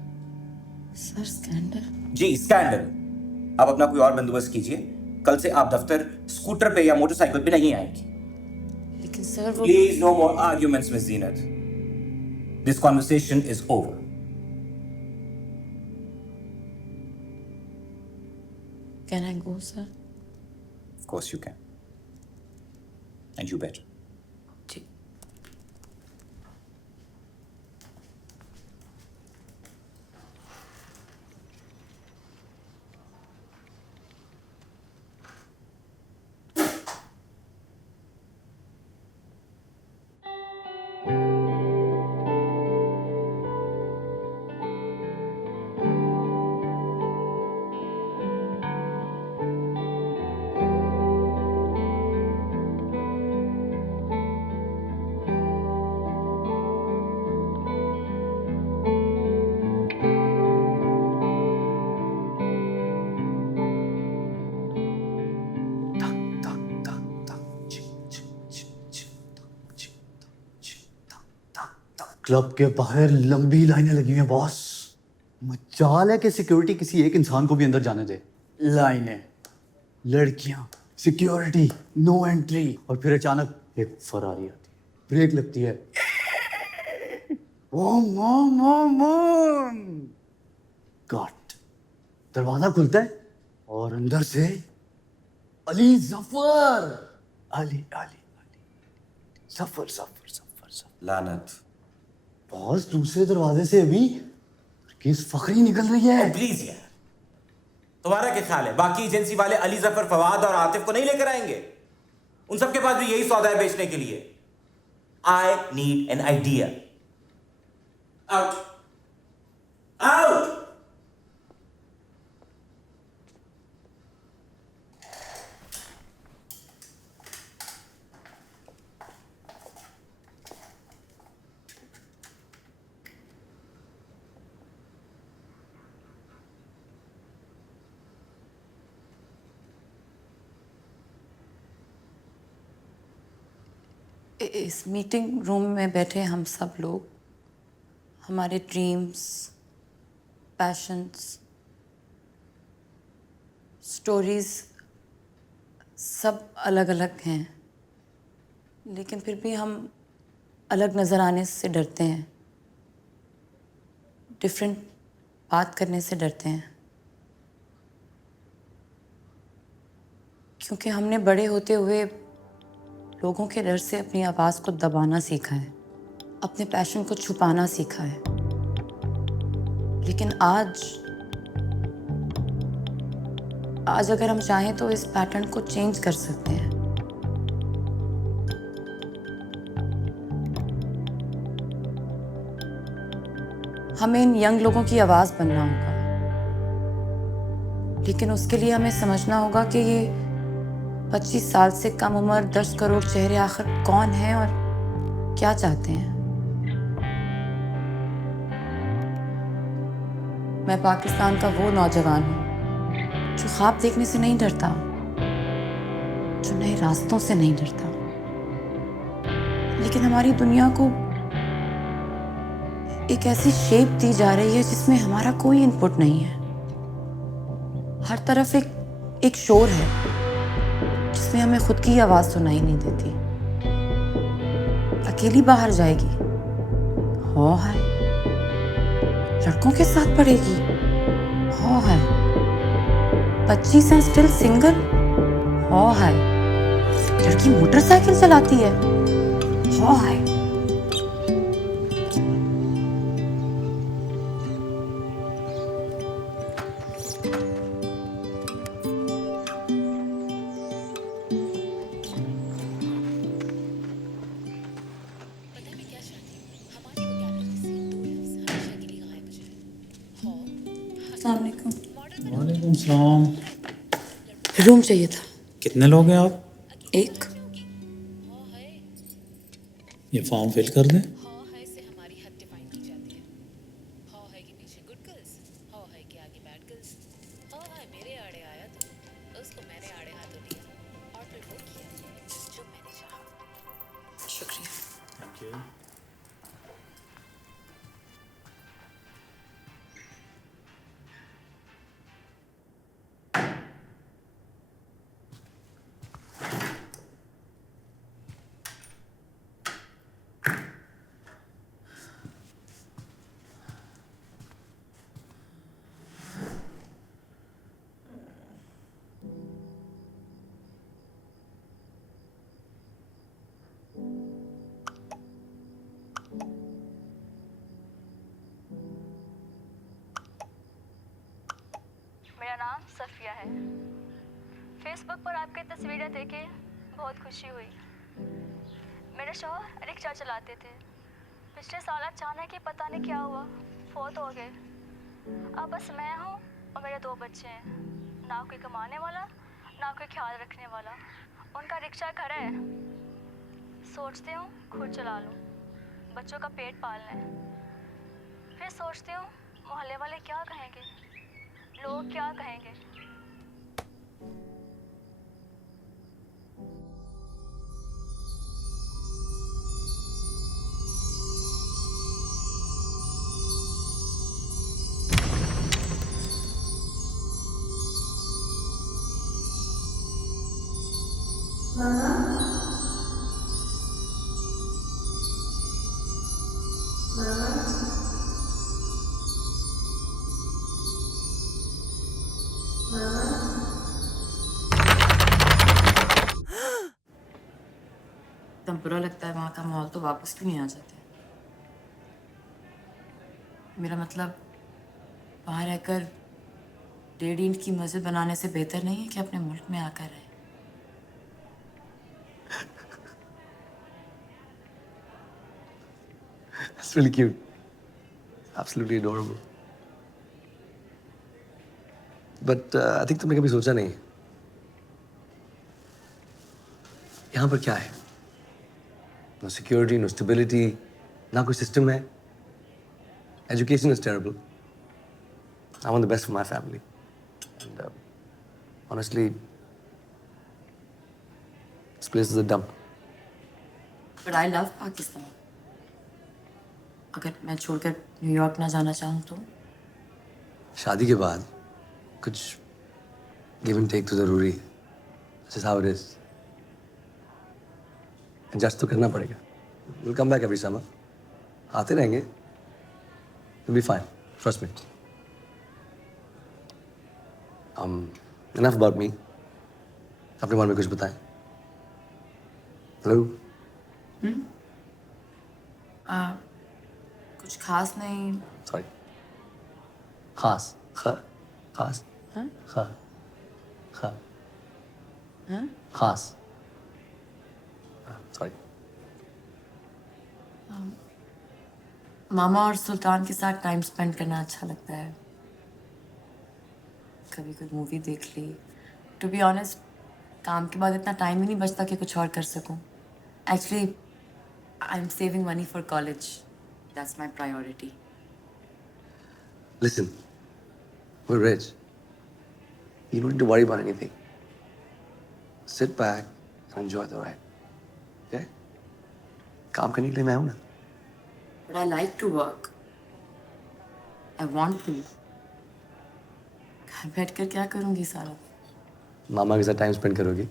Sir scandal? जी स्कैंडल। आप अपना कोई और बंदोबस्त कीजिए, कल से आप दफ्तर स्कूटर पे या मोटरसाइकिल पे नहीं आएंगी। लेकिन सर वो please no more arguments miss Zeenat. This conversation is over. Can I go, sir? Of course you can. And you better. जी। क्लब के बाहर लंबी लाइनें लगी हुई हैं बॉस। मजाल है कि सिक्योरिटी किसी एक इंसान को भी अंदर जाने दे। लाइनें, लड़कियां, सिक्योरिटी, नो एंट्री, और फिर अचानक एक फरारी आती है, ब्रेक लगती है, कट, दरवाजा खुलता है और अंदर से अली जफर, अली अली अली सफर सफर सफर सफर। लानत। बॉस दूसरे दरवाजे से अभी किस फखरी निकल रही है। प्लीज यार, तुम्हारा क्या ख्याल है बाकी एजेंसी वाले अली जफर, फवाद और आतिफ को नहीं लेकर आएंगे? उन सबके पास भी यही सौदा है बेचने के लिए। I need an idea. Out out. इस मीटिंग रूम में बैठे हम सब लोग हमारे ड्रीम्स, पैशंस, स्टोरीज सब अलग अलग हैं, लेकिन फिर भी हम अलग नज़र आने से डरते हैं, डिफरेंट बात करने से डरते हैं, क्योंकि हमने बड़े होते हुए लोगों के डर से अपनी आवाज़ को दबाना सीखा है, अपने पैशन को छुपाना सीखा है। लेकिन आज अगर हम चाहें तो इस पैटर्न को चेंज कर सकते हैं। हमें इन यंग लोगों की आवाज़ बनना होगा, लेकिन उसके लिए हमें समझना होगा कि ये 25 साल से कम उम्र 10 करोड़ चेहरे आखिर कौन हैं और क्या चाहते हैं। मैं पाकिस्तान का वो नौजवान हूँ जो ख्वाब देखने से नहीं डरता, जो नए रास्तों से नहीं डरता, लेकिन हमारी दुनिया को एक ऐसी शेप दी जा रही है जिसमें हमारा कोई इनपुट नहीं है। हर तरफ एक शोर है जिसमें हमें खुद की आवाज़ सुनाई नहीं देती। अकेली बाहर जाएगी, हो है, लड़कों के साथ पढ़ेगी, हो है, 25 हैं स्टिल सिंगल, हो है, लड़की मोटरसाइकिल चलाती है, हो है। वालेकुम सलाम। रूम चाहिए था। कितने लोग हैं आप? एक। ये फॉर्म फिल कर दें। मेरा नाम सफिया है। फेसबुक पर आपकी तस्वीरें देखे बहुत खुशी हुई। मेरे शौहर रिक्शा चलाते थे। पिछले साल अचानक ही पता नहीं क्या हुआ, फौत हो गए। अब बस मैं हूँ और मेरे 2 बच्चे हैं। ना कोई कमाने वाला, ना कोई ख्याल रखने वाला। उनका रिक्शा घर है। सोचती हूँ खुद चला लूँ, बच्चों का पेट पाल लें। फिर सोचती हूँ मोहल्ले वाले क्या कहेंगे, लोग क्या कहेंगे। एकदम बुरा लगता है, वहाँ का माहौल तो वापस भी नहीं आ जाते। मेरा मतलब वहाँ रहकर 1.5 ईंट की मस्जिद बनाने से बेहतर नहीं है कि अपने मुल्क में आकर रहे। That's really cute. Absolutely adorable. But I think तुमने कभी सोचा नहीं यहाँ पर क्या है? No security, no stability, ना कोई system है. Education is terrible. I want the best for my family. And honestly, this place is a dump. But I love Pakistan. अगर मैं छोड़कर न्यूयॉर्क ना जाना चाहूँ तो शादी के बाद कुछ गिव एंड टेक तो जरूरी है. This is how it is. Adjust तो करना पड़ेगा. We'll come back every summer. आते रहेंगे. We'll be fine. Trust me. Enough about me. अपने बारे में कुछ बताएं. Hello. कुछ खास नहीं. Sorry. खास. खास. हाँ? हाँ? खास. Sorry. मामा और सुल्तान के साथ टाइम स्पेंड करना अच्छा लगता है. कभी कोई मूवी देख ली. टू बी ऑनेस्ट, काम के बाद इतना टाइम ही नहीं बचता कि कुछ और कर सकूं. Actually I am saving money for college. That's my priority. Listen, we're rich. You don't need to worry about anything. Sit back and enjoy the ride. Okay? काम करने के लिए मैं हूं ना. But I like to work. I want to. घर बैठकर क्या करूंगी सारा? मामा के साथ टाइम स्पेंड करोगी.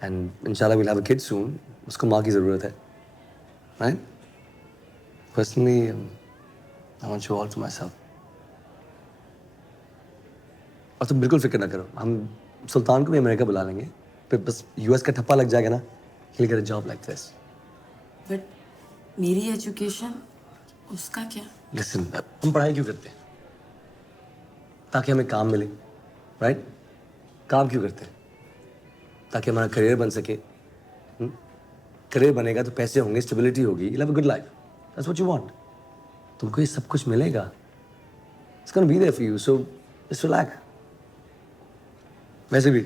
And inshallah we'll have a kid soon. उसको माँ की ज़रूरत है. Right? Personally, I want you all to myself. और तुम बिल्कुल फिक्र ना करो. हम सुल्तान को भी अमेरिका बुला लेंगे. फिर बस यूएस का ठप्पा लग जाएगा ना. He'll get a job like this. But मेरी एजुकेशन, उसका क्या? Listen, हम पढ़ाई क्यों करते हैं? ताकि हमें काम मिले. Right? काम क्यों करते हैं? ताकि हमारा करियर बन सके. करियर बनेगा तो पैसे होंगे, स्टेबिलिटी होगी. You'll have a good life. That's what you want. तुमको ये सब कुछ मिलेगा. It's gonna be there for you, so just relax. वैसे भी,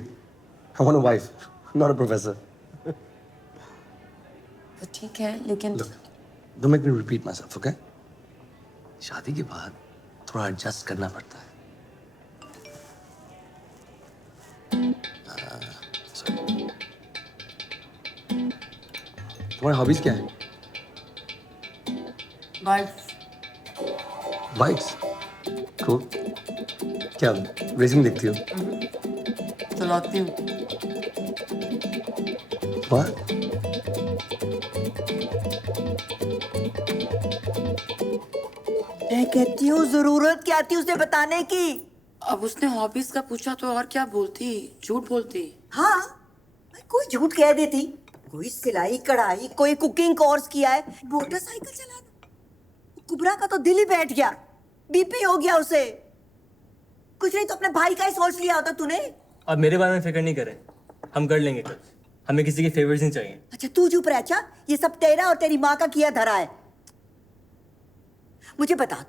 I want a wife, not a professor. तो ठीक है, लेकिन Look, don't make me repeat myself, okay? शादी के बाद थोड़ा एडजस्ट करना पड़ता है. तुम्हारी हॉबीज क्या है? बाइक्स. Cool. क्या रेसिंग देखती हो? चलाती हूँ. What? मैं कहती हूँ जरूरत क्या थी उसे बताने की? अब उसने हॉबीज का पूछा तो और क्या बोलती? झूठ बोलती. हाँ, कोई झूठ कह देती. कोई सिलाई कढ़ाई, कोई कुकिंग कोर्स किया है, मोटरसाइकिल चलाना. कुबरा का तो दिल ही बैठ गया. बीपी हो गया उसे. कुछ नहीं तो अपने भाई का ही सोच लिया होता तूने. अब मेरे बारे में फिक्र नहीं करें. हम कर लेंगे कुछ. हमें किसी के फेवर्स नहीं चाहिए. अच्छा तू चुप रह. अच्छा ये सब तेरा और तेरी माँ का किया धरा है. मुझे बता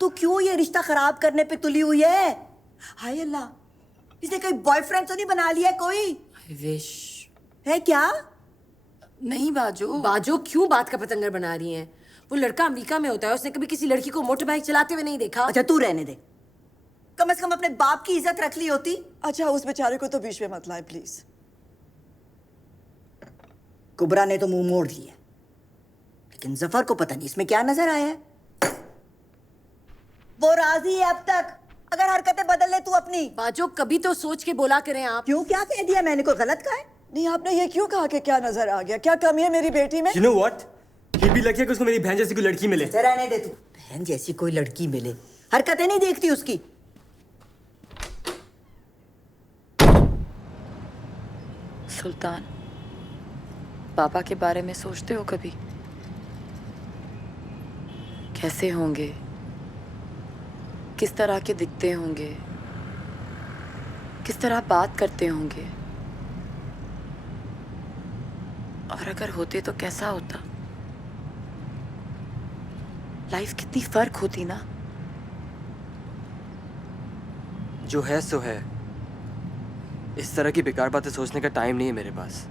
तू क्यों ये रिश्ता खराब करने पे तुली हुई है? हाय अल्लाह, इसने कोई बॉयफ्रेंड तो नहीं बना लिया कोई? I wish. है क्या? नहीं बाजो. बाजो क्यों बात का पतंगर बना रही हैं? वो लड़का अमेरिका में होता है, उसने कभी किसी लड़की को मोटर बाइक चलाते हुए नहीं देखा. अच्छा तू रहने दे. कम से कम अपने बाप की इज्जत रख ली होती. अच्छा उस बेचारे को तो बीच में मत लाए प्लीज. कुबरा ने तो मुंह मोड़ लिया, लेकिन जफर को पता नहीं इसमें क्या नजर आया है. वो राजी है अब तक. अगर हरकतें बदल ले तू अपनी. बाजो कभी तो सोच के बोला करें आप. क्यों, क्या कह दिया मैंने? कोई गलत कहा है? नहीं आपने ये क्यों कहा कि क्या नजर आ गया? क्या कमी है मेरी बेटी में? You know what? ये भी लगी है कि उसको मेरी बहन जैसी कोई लड़की मिले. रहने दे तू. बहन जैसी कोई लड़की मिले? हरकतें नहीं देखती उसकी. सुल्तान, पापा के बारे में सोचते हो कभी? कैसे होंगे? किस तरह के दिखते होंगे? किस तरह बात करते होंगे? और अगर होते तो कैसा होता? लाइफ कितनी फर्क होती ना. जो है सो है. इस तरह की बेकार बातें सोचने का टाइम नहीं है मेरे पास.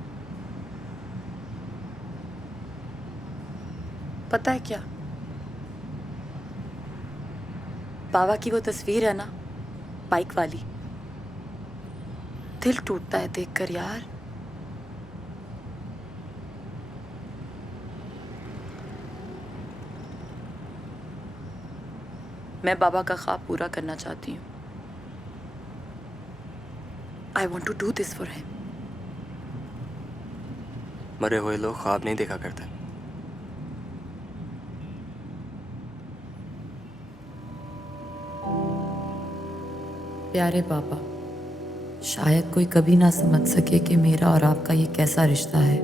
पता है क्या, बाबा की वो तस्वीर है ना, बाइक वाली, दिल टूटता है देखकर यार. मैं बाबा का ख्वाब पूरा करना चाहती हूँ। I want to do this for him. मरे हुए लोग ख्वाब नहीं देखा करते। प्यारे पापा, शायद कोई कभी ना समझ सके कि मेरा और आपका ये कैसा रिश्ता है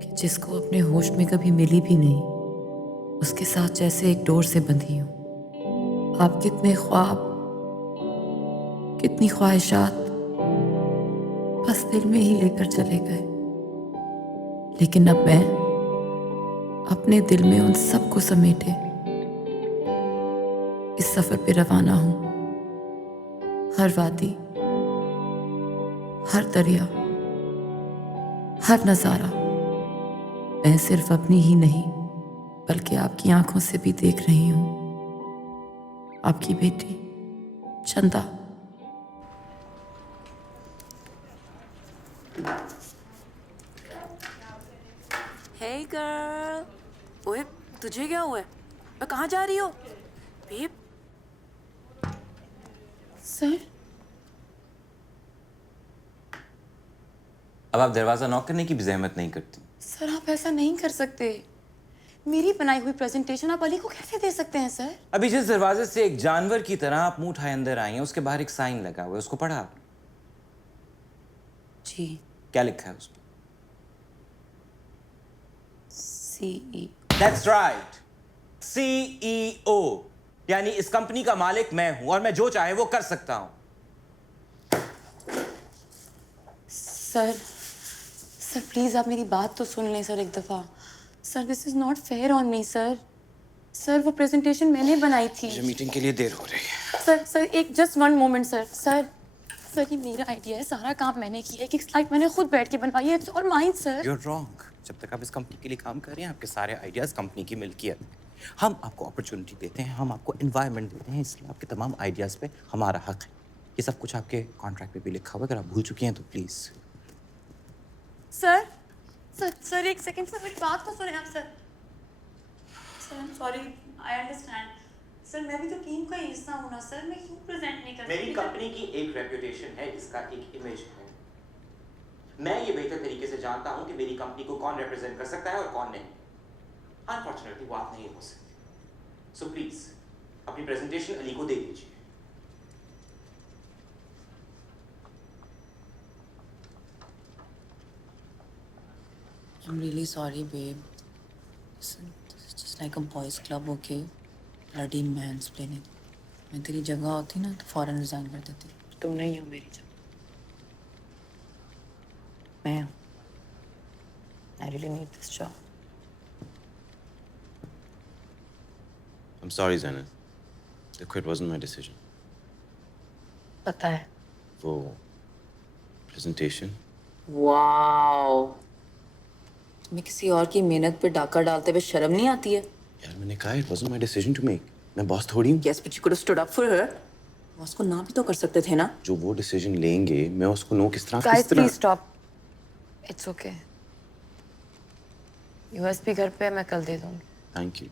कि जिसको अपने होश में कभी मिली भी नहीं, उसके साथ जैसे एक डोर से बंधी हूँ। आप कितने ख्वाब, कितनी ख्वाहिशात बस दिल में ही लेकर चले गए, लेकिन अब मैं अपने दिल में उन सबको समेटे इस सफर पे रवाना हूँ। हर वादी, हर दरिया, हर नजारा मैं सिर्फ अपनी ही नहीं बल्कि आपकी आंखों से भी देख रही हूँ। आपकी बेटी चंदा। Hey girl, ओए तुझे क्या हुआ है? मैं कहाँ जा रही हो? बेब, सर अब आप दरवाजा नॉक करने की भी जहमत नहीं करती। सर आप ऐसा नहीं कर सकते। मेरी बनाई हुई प्रेजेंटेशन आप अली को कैसे दे सकते हैं सर? अभी जिस दरवाजे से एक जानवर की तरह आप मुंह उठाए अंदर आई हैं, उसके बाहर एक साइन लगा हुआ है, उसको पढ़ा? जी। क्या लिखा है उस पर? CEO। That's right, CEO, यानी इस कंपनी का मालिक मैं हूं और मैं जो चाहे वो कर सकता हूं। सर प्लीज आप मेरी बात तो सुन लें सर एक दफा। Sir this is not fair on me sir. Sir वो प्रेजेंटेशन मैंने बनाई थी। मुझे मीटिंग के लिए देर हो रही है। सर एक जस्ट वन मोमेंट सर ये मेरा आइडिया है, सारा काम मैंने किया है, एक स्लाइड मैंने खुद बैठ के बनवाई है, it's all mine sir. You're wrong. जब तक आप इस कंपनी के लिए काम कर रहे हैं, आपके सारे आइडियाज कंपनी की मिल्कियत है। हम आपको अपॉर्चुनिटी देते हैं, हम आपको एनवायरनमेंट देते हैं, इसलिए आपके तमाम आइडियाज पे हमारा हक है। ये सब कुछ आपके कॉन्ट्रैक्ट पे भी लिखा हुआ है, अगर आप भूल चुकी हैं तो प्लीज। सर एक सेकंड सर, मेरी बात तो सुने आप sir. I am sorry, I understand. Sir मैं भी तो टीम का हिस्सा हूं ना सर, मैं क्यों प्रेजेंट नहीं कर सकती? मेरी कंपनी की एक रेपुटेशन है, इसका एक इमेज है। मैं ये बेहतर तरीके से जानता हूं कि मेरी कंपनी को कौन रिप्रेजेंट कर सकता है और कौन नहीं। अनफॉर्चुनेटली वो आप नहीं हो सकते। सो प्लीज अपनी प्रेजेंटेशन अली को दे दीजिए। I'm really sorry babe. Listen, this is just like a boys club, okay? Bloody mansplaining. मैं तेरी जगह होती ना तो फौरन रिजाइन कर देती। तुम नहीं हो मेरी जगह, मैं हूँ। I really need this job. I'm sorry, Zainab. The quit wasn't my decision. पता है। वो presentation. वाओ, तुम्हें किसी और की मेहनत पे डाका डालते हुए शर्म नहीं आती है? यार मैंने कहा it wasn't my decision to make. मैं बॉस थोड़ी हूँ। Yes, but you could have stood up for her. Boss को ना भी तो कर सकते थे ना? जो वो डिसीजन लेंगे मैं उसको नो किस तरह Guys, please stop. It's okay. USB घर पे है, मैं कल दे दूँगी। Thank you.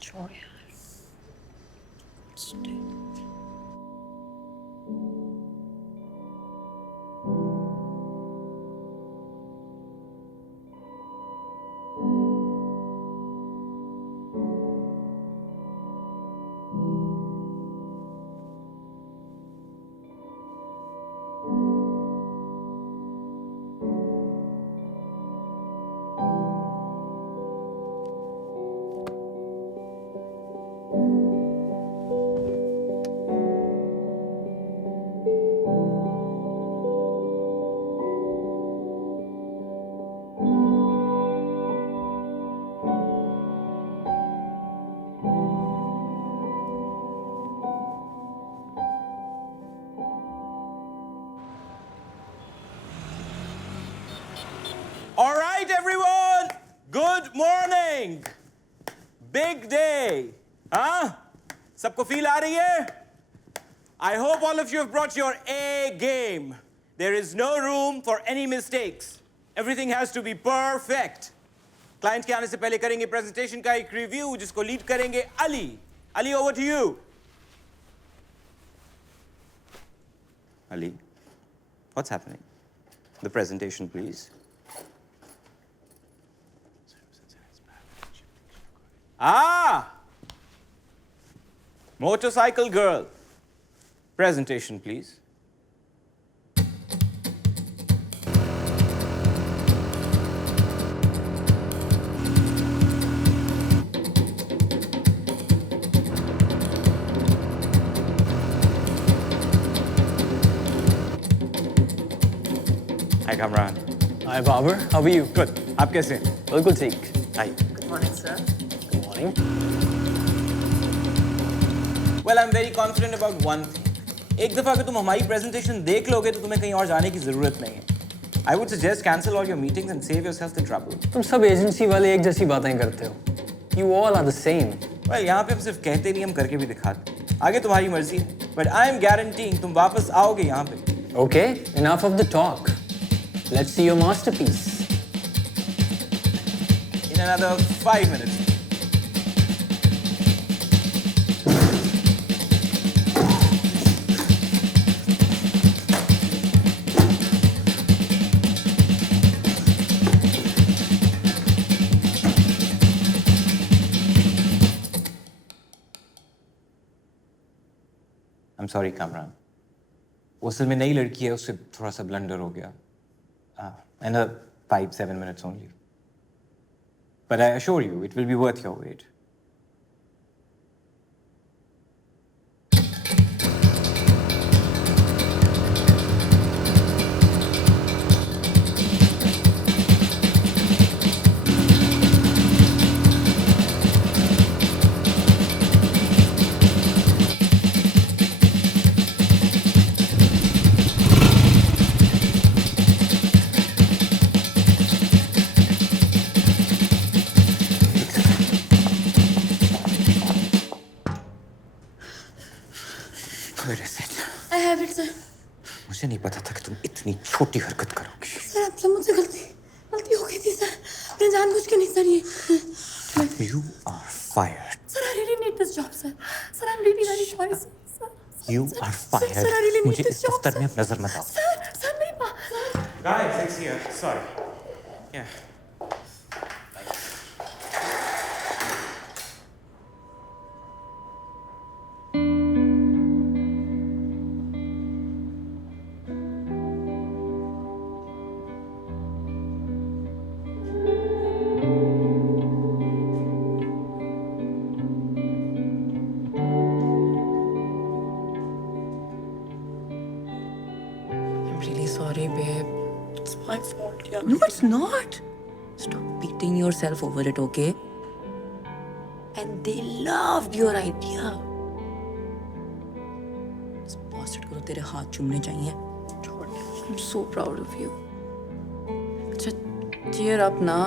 छोड़ यार। All right, everyone. Good morning. Big day. Huh? सबको feel आ रही है? I hope all of you have brought your A game. There is no room for any mistakes. Everything has to be perfect. Client के आने से पहले करेंगे presentation का एक review जिसको lead करेंगे Ali. Ali, over to you. Ali, what's happening? The presentation, please. Ah! Motorcycle girl. Presentation, please. Hi, Kamran. Hi, Babar. How are you? Good. आप कैसे हैं? बिल्कुल ठीक. Hi. Good morning, sir. Good morning. Well, I'm very confident about one thing. एक दफा अगर तुम हमारी presentation देख लोगे तो तुम्हें कहीं और जाने की जरूरत नहीं है. I would suggest cancel all your meetings and save yourself the trouble. तुम सब एजेंसी वाले एक जैसी बातें करते हो. You all are the same. Well, यहाँ पे हम सिर्फ कहते नहीं, हम करके भी दिखाते हैं. आगे तुम्हारी मर्जी है. But I am guaranteeing तुम वापस आओगे यहाँ पे. Okay, enough of the talk. Let's see your masterpiece. In another 5 minutes. I'm sorry, Kamran. वो असल में नई लड़की है, उससे थोड़ा सा ब्लंडर हो गया. Another 5-7 minutes only. But I assure you, it will be worth your wait. Where is it? I have it, sir. मुझे नहीं पता था कि तुम इतनी छोटी हरकत करोगी. सर आपसे मुझसे गलती हो गई थी सर. मैं जानबूझ के नहीं सर ये. You are fired. Sir, I really need this job, sir. Sir, I'm really very sorry, sir. You are fired. Sir, I really need मुझे this इस job, दफ्तर में अब नजर मत आओ. Sir, मेरी बात. Guys, it's here. Sorry. Yeah. I'm really sorry, babe. It's my fault, yeah. No, it's not. Stop beating yourself over it, okay? And they loved your idea. इस bastard को तो तेरे हाथ चूमने चाहिए. I'm so proud of you. अच्छा, cheer up ना.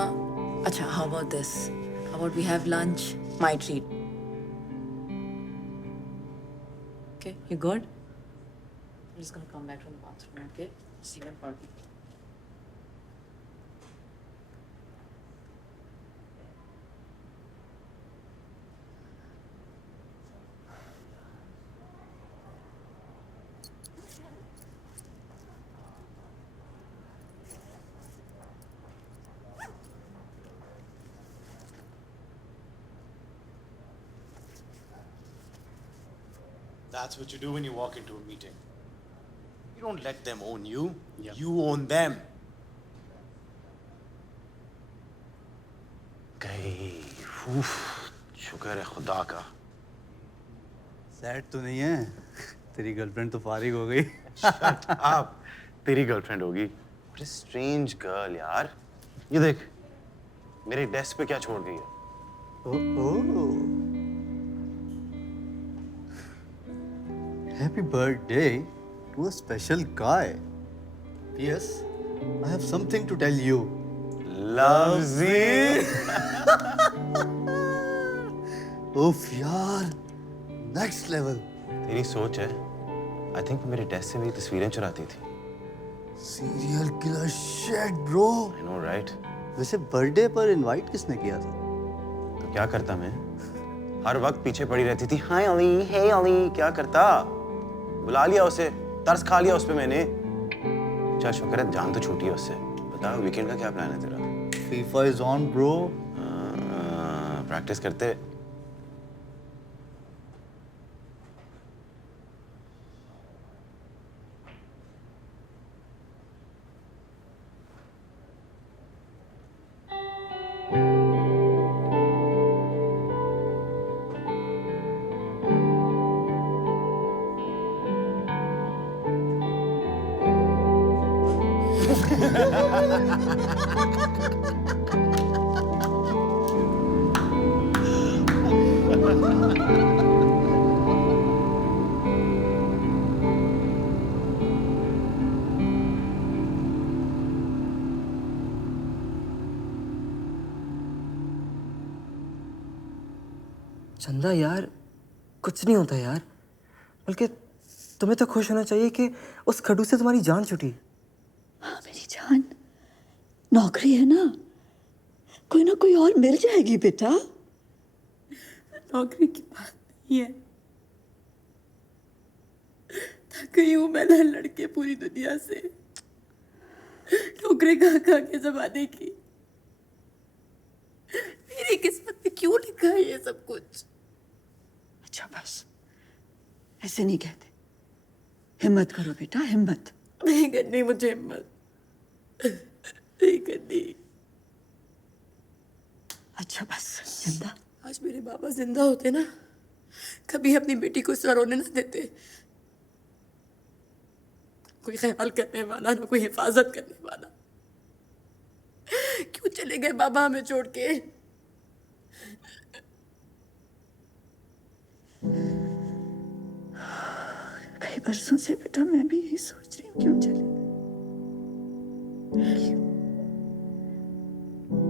अच्छा, how about this? How about we have lunch? My treat. Okay, you good? I'm just gonna come back from the bathroom, okay? See you at party. That's what you do when you walk into a meeting. You don't let them own you. You own them. गई. उफ, शुक्र है खुदा का. Sad तो नहीं है? तेरी गर्लफ्रेंड तो फारिग हो गई. Shut up. तेरी गर्लफ्रेंड होगी. What a strange girl, यार. ये देख. मेरे डेस्क पे क्या छोड़ गई है? Happy birthday to a special guy. P.S. I have something to tell you. Lovezy. उफ यार, next level. तेरी सोच है. I think वो मेरे डेस्क से मेरी तस्वीरें चुराती थी. Serial killer shit bro. I know right. वैसे बर्थडे पर इनवाइट किसने किया था? तो क्या करता मैं? हर वक्त पीछे पड़ी रहती थी। हाय अली, हे अली, क्या करता? बुला लिया उसे, तरस खा लिया उस पे मैंने। चल शुक्र है जान तो छूटी है उससे। बता वीकेंड का क्या प्लान है तेरा? FIFA is on bro. Practice करते। चंदा यार, कुछ नहीं होता यार। बल्कि तुम्हें तो खुश होना चाहिए कि उस खड़ू से तुम्हारी जान छूटी। हाँ मेरी जान, नौकरी है ना, कोई ना कोई और मिल जाएगी बेटा। नौकरी की बात नहीं है, थक गई हूँ मैं लड़के पूरी दुनिया से। नौकरी खा खा के जमाने की। मेरी किस्मत में क्यों लिखा है ये सब कुछ? अच्छा बस, ऐसे नहीं कहते। हिम्मत करो बेटा, हिम्मत। नहीं करनी मुझे हिम्मत, नहीं करनी। अच्छा बस चंदा, आज मेरे बाबा जिंदा होते ना, कभी अपनी बेटी को इतना रोने ना देते। कोई ख्याल करने वाला ना कोई हिफाजत करने वाला। क्यों चले गए बाबा हमें छोड़ के? कई बरसों से बेटा मैं भी यही सोच रही हूँ, क्यों चले गए? क्यों?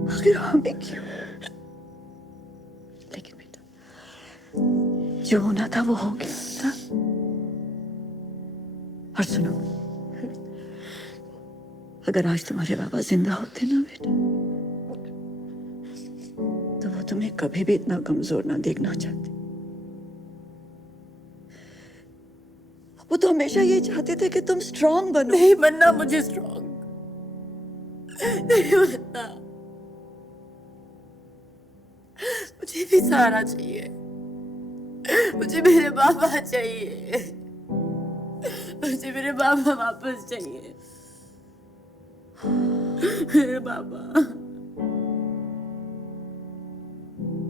आखिर हमें क्यों? लेकिन बेटा जो होना था वो हो गया था। और सुनो, अगर आज तुम्हारे बाबा जिंदा होते ना बेटा, तो वो तुम्हें कभी भी इतना कमजोर ना देखना चाहते। वो तो हमेशा ये चाहते थे कि तुम स्ट्रांग बनो। नहीं बनना मुझे स्ट्रांग, नहीं बनना। मुझे भी सहारा चाहिए, मुझे मेरे बाबा चाहिए, मुझे मेरे बाबा वापस चाहिए। मेरे बाबा।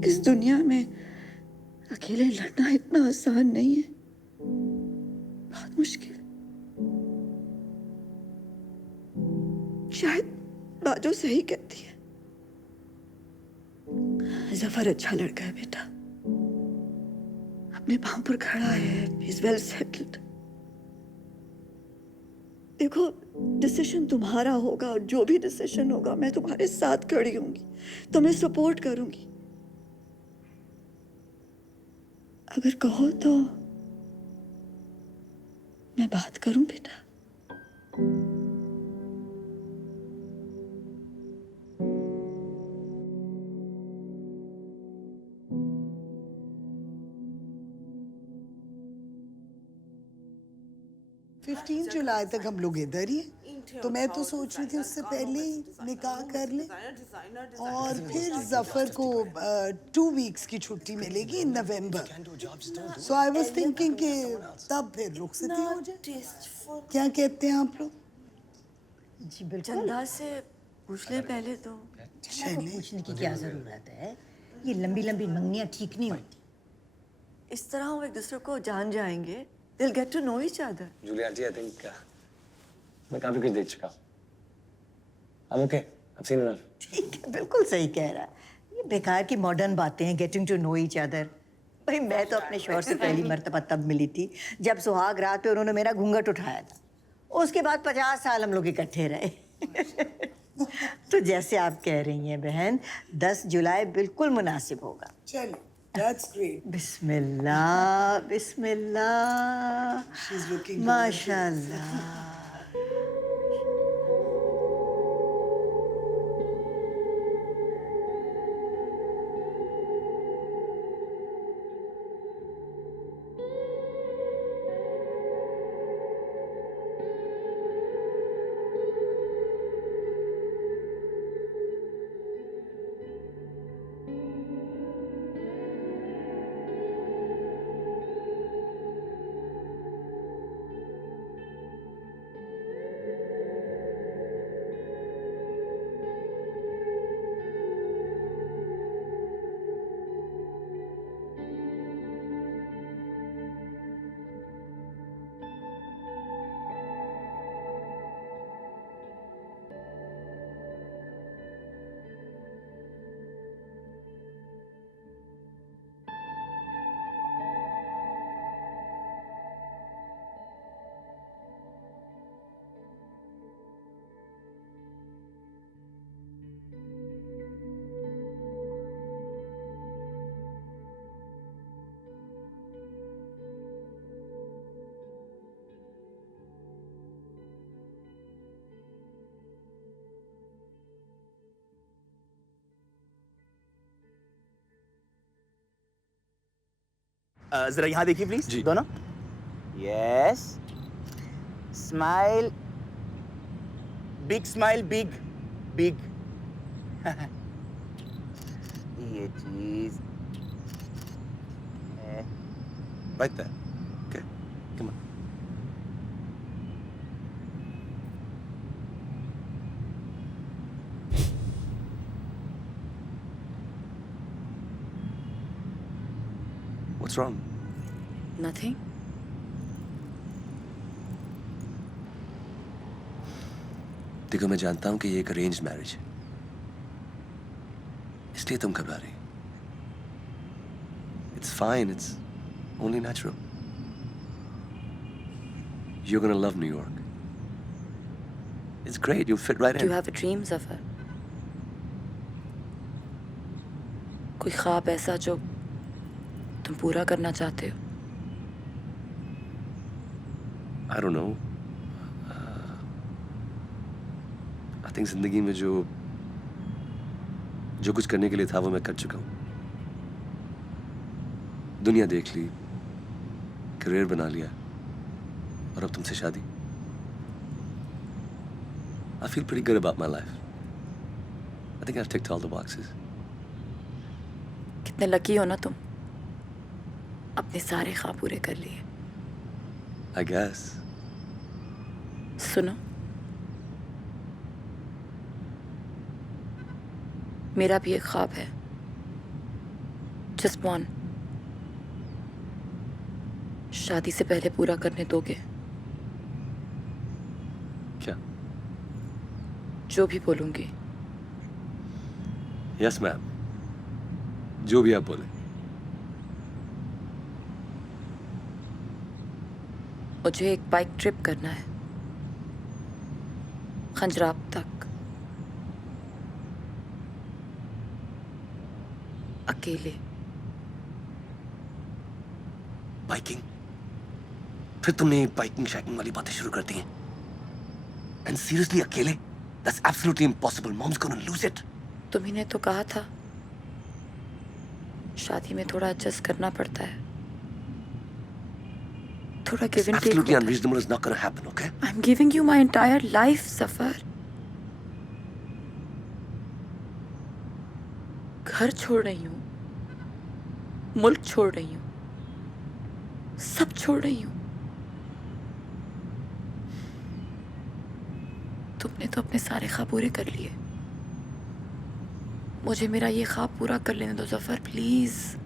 इस दुनिया में अकेले लड़ना इतना आसान नहीं है, बहुत मुश्किल। शायद बाजो सही कहती है। जफर अच्छा लड़का है बेटा, अपने पांव पर खड़ा है, इज वेल सेटल्ड। देखो डिसीजन तुम्हारा होगा, और जो भी डिसीजन होगा मैं तुम्हारे साथ खड़ी होंगी, तुम्हें सपोर्ट करूंगी। अगर कहो तो मैं बात करूं बेटा? जुलाई तक हम लोग इधर ही हैं, तो मैं तो सोच रही थी उससे पहले ही निकाह कर ले, और फिर जफर को 2 वीक्स की छुट्टी मिलेगी इन नवंबर। सो आई वाज थिंकिंग कि तब फिर रुखसती हो जाए। क्या कहते हैं आप लोग? जी बिल्कुल। चंदा से पूछ ले पहले तो। पूछने की क्या जरूरत है? ये लंबी लंबी मंगनियां ठीक नहीं होती। इस तरह वो एक दूसरे को जान जाएंगे। They'll get to know each other. Julia ji, I think मैं काफी कुछ देख चुका हूँ। I'm okay. I've seen enough. ठीक है, बिल्कुल सही कह रहा है। ये बेकार की मॉडर्न बातें हैं, getting to know each other. भाई मैं तो अपने शौहर से पहली मर्तबा तब मिली थी जब सुहाग रात पे उन्होंने मेरा घूंघट उठाया था। उसके बाद 50 साल हम लोग इकट्ठे रहे। तो जैसे आप कह रही हैं बहन, 10 जुलाई बिल्कुल मुनासिब होगा। चलो, that's great. Bismillah, Bismillah. She's looking माशाल्लाह। जरा यहाँ देखिए प्लीज दोनों। Yes, smile, big smile, big big. ये चीज Right there. Okay, come on. What's wrong? Nothing. देखो मैं जानता हूँ कि ये एक अरेंज मैरिज है, इसलिए तुम घबरा रही। It's fine, it's only natural. You're gonna love New York. It's great, you'll fit right Do you in. have a dream, Zafar? कोई ख्वाब ऐसा जो तुम पूरा करना चाहते हो? I don't know. I think जिंदगी में जो कुछ करने के लिए था वो मैं कर चुका हूँ। दुनिया देख ली, करियर बना लिया, और अब तुमसे शादी। I feel pretty good about my life. I think I've ticked all the boxes. कितने लकी हो ना तुम, अपने सारे ख्वाब पूरे कर लिए। I guess. सुनो, मेरा भी एक ख्वाब है, just one. शादी से पहले पूरा करने दोगे? क्या? जो भी बोलूंगी। Yes, ma'am. जो भी आप बोले। मुझे एक बाइक ट्रिप करना है, खंजराब तक, अकेले। बाइकिंग? फिर तुमने बाइकिंग शैकिंग वाली बातें शुरू कर दी हैं। And seriously, अकेले? That's absolutely impossible. Mom's gonna lose it. तुम्ही ने तो कहा था शादी में थोड़ा एडजस्ट करना पड़ता है, थोड़ा give and take. Absolutely unreasonable is not gonna happen, okay? I'm giving you my entire life, Zafar. घर छोड़ रही हूँ, मुल्क छोड़ रही हूँ, सब छोड़ रही हूँ। तुमने तो अपने सारे ख्वाब पूरे कर लिए, मुझे मेरा ये ख्वाब पूरा कर लेने दो ज़फ़र, प्लीज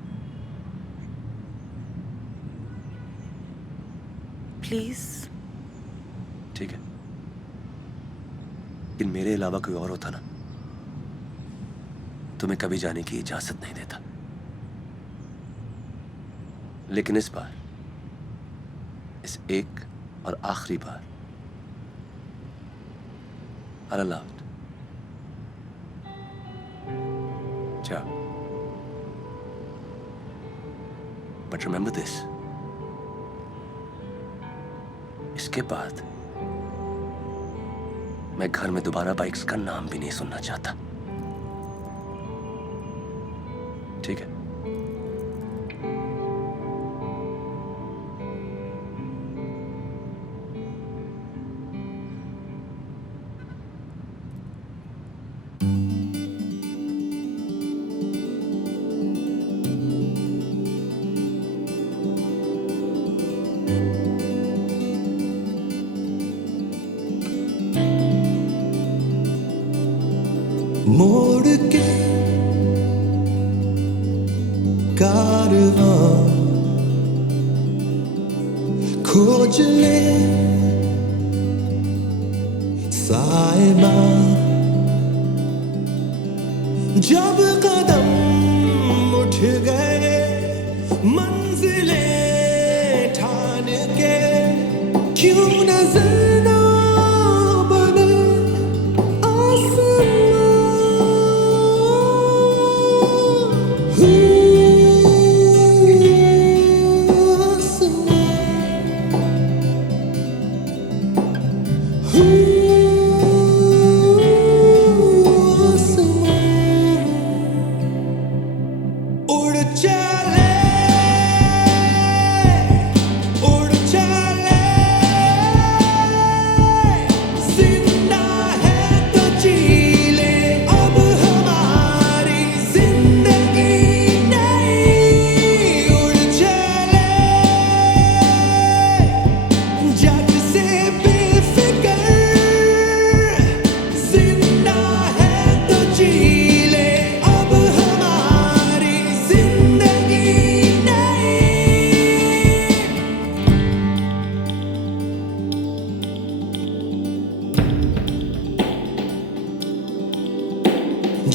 प्लीज। ठीक है, लेकिन मेरे अलावा कोई और होता ना, तुम्हें कभी जाने की इजाजत नहीं देता। लेकिन इस बार, इस एक और आखिरी बार, I'll allow it. Ciao. But remember this. इसके बाद मैं घर में दोबारा बाइक्स का नाम भी नहीं सुनना चाहता। ठीक है? मोड़ के कारवां खोज ले साइबा, जब कदम उठ गए मंजिलें ठान के, क्यों नजर ना बने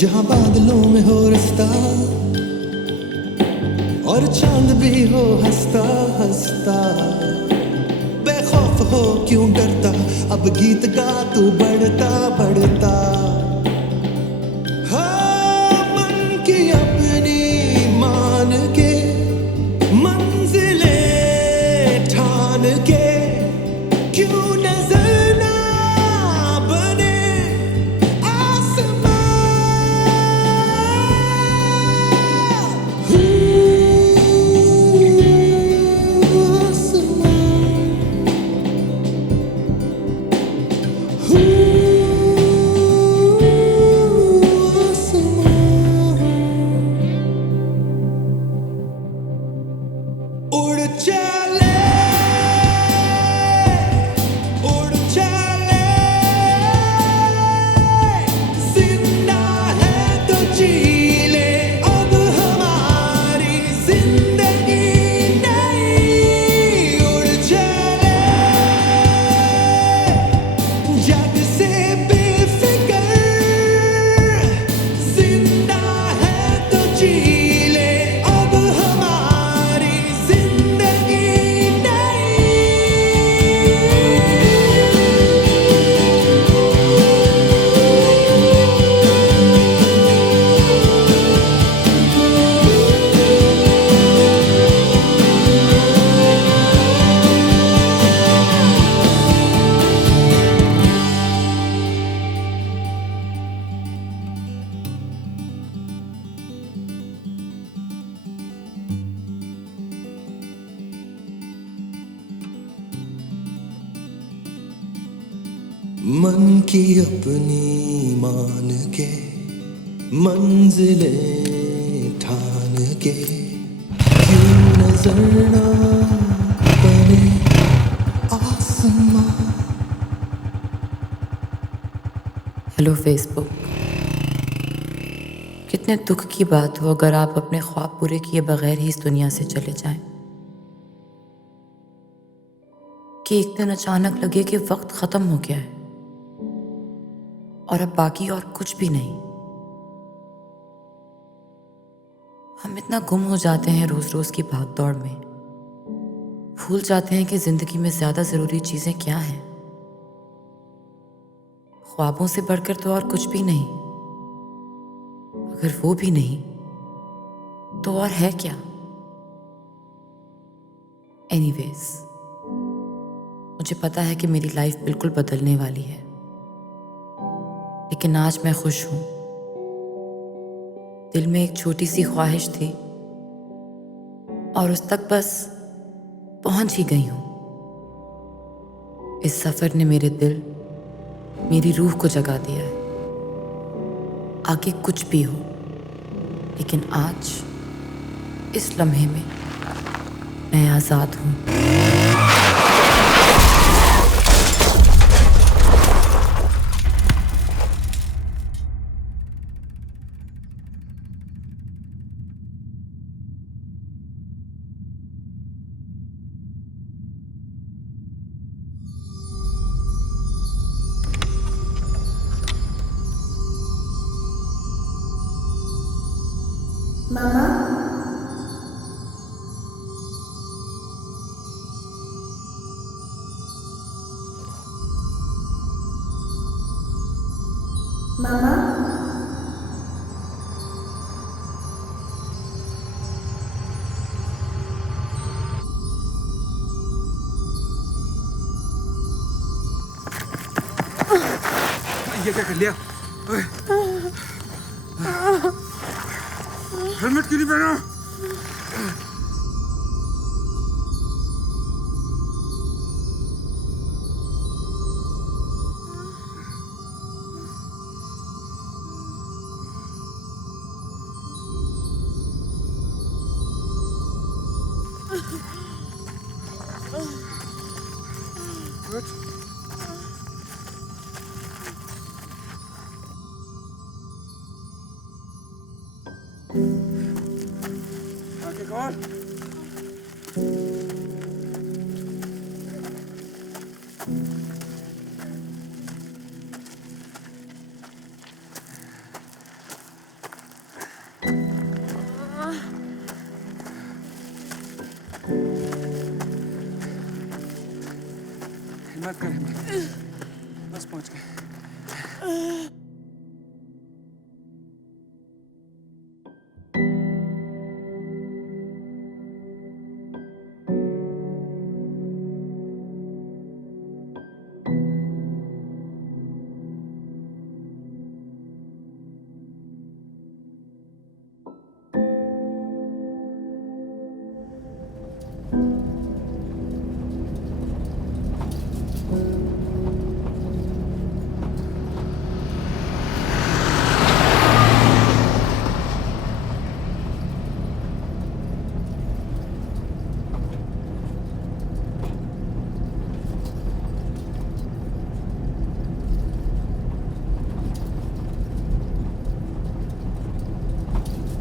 जहां बादलों में हो रास्ता और चांद भी हो हंसता हंसता, बेखौफ हो क्यों डरता, अब गीत गा तू बढ़ता बढ़ता। हाँ, मन की अपनी मान के, मंजिलें ठान के, क्यों नजर ना बने आसमां। उड़ चले, उड़ चले, जिंदा है तो जी ले अब हमारी जिंदगी नई। उड़ चले, जग से बेफिक्र, जिंदा है तो जी ले अब हमारी जिंदगी नई। मन की अपनी मान के, मंजिलें ठान के, क्यों नजर ना बने आसमां। हेलो फेसबुक, कितने दुख की बात हो अगर आप अपने ख्वाब पूरे किए बगैर ही इस दुनिया से चले जाएं, कि एक दिन अचानक लगे कि वक्त खत्म हो गया है और अब बाकी और कुछ भी नहीं। हम इतना गुम हो जाते हैं रोज रोज की भागदौड़ में, भूल जाते हैं कि जिंदगी में ज्यादा जरूरी चीजें क्या हैं। ख्वाबों से बढ़कर तो और कुछ भी नहीं, अगर वो भी नहीं तो और है क्या। एनीवेज, मुझे पता है कि मेरी लाइफ बिल्कुल बदलने वाली है, लेकिन आज मैं खुश हूं। दिल में एक छोटी सी ख्वाहिश थी और उस तक बस पहुंच ही गई हूं। इस सफर ने मेरे दिल, मेरी रूह को जगा दिया है। आगे कुछ भी हो, लेकिन आज इस लम्हे में मैं आजाद हूं। मामा, मामा, ये क्या कर लिया? हेलमेट क्यों नहीं पहना? आगे कौन? हिम्मत कर बस पहुंच गए।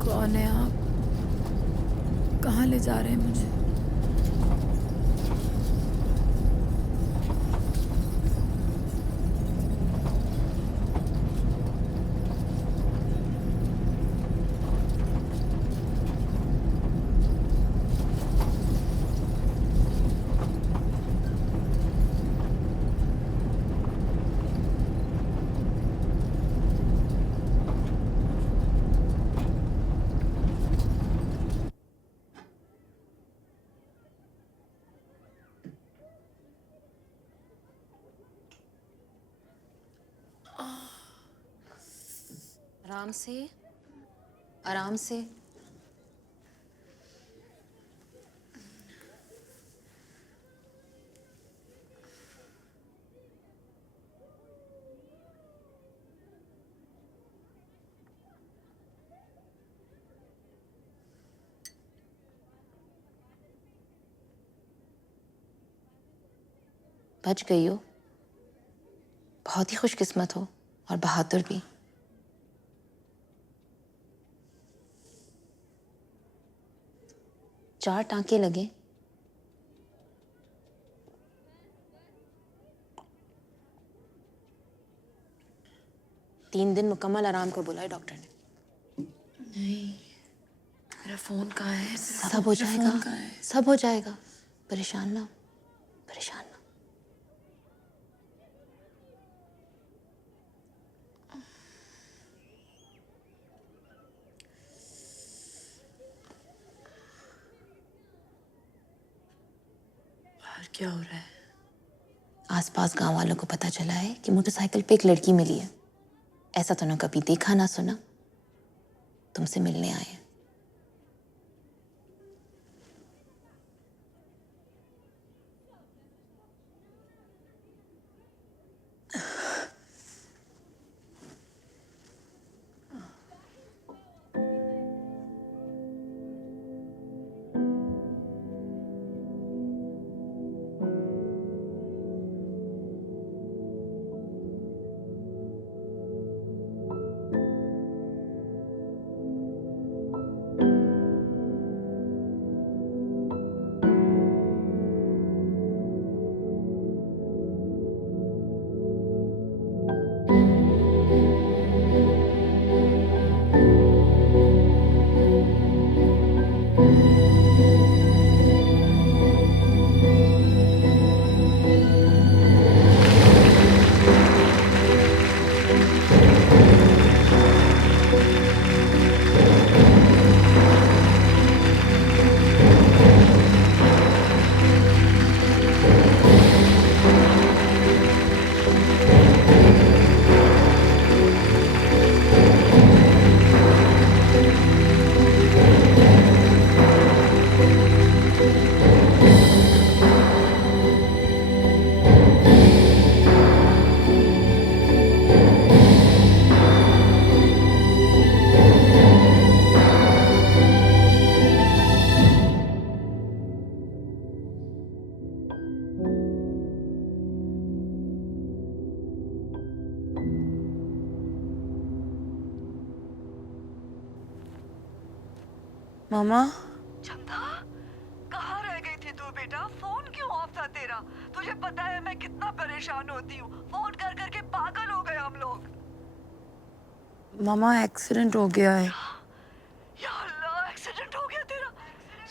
कौन है आप? कहाँ ले जा रहे हैं मुझे? आराम से, आराम से। बच गई हो, बहुत ही खुशकिस्मत हो और बहादुर भी। चार टांके लगे। तीन दिन मुकम्मल आराम को बोला है डॉक्टर ने। नहीं, मेरा फोन कहाँ है? सब हो जाएगा, सब हो जाएगा। परेशान ना, परेशान ना। क्या हो रहा है? आसपास गांव वालों को पता चला है कि मोटरसाइकिल पे एक लड़की मिली है। ऐसा तो ना कभी देखा ना सुना। तुमसे मिलने आए हैं। मामा, चंदा, कहाँ रह गई थी तू बेटा? फोन क्यों ऑफ था तेरा? तुझे पता है मैं कितना परेशान होती हूँ। फोन कर करके पागल हो गए हम लोग। मामा एक्सीडेंट हो गया है। या अल्लाह, एक्सीडेंट हो गया तेरा?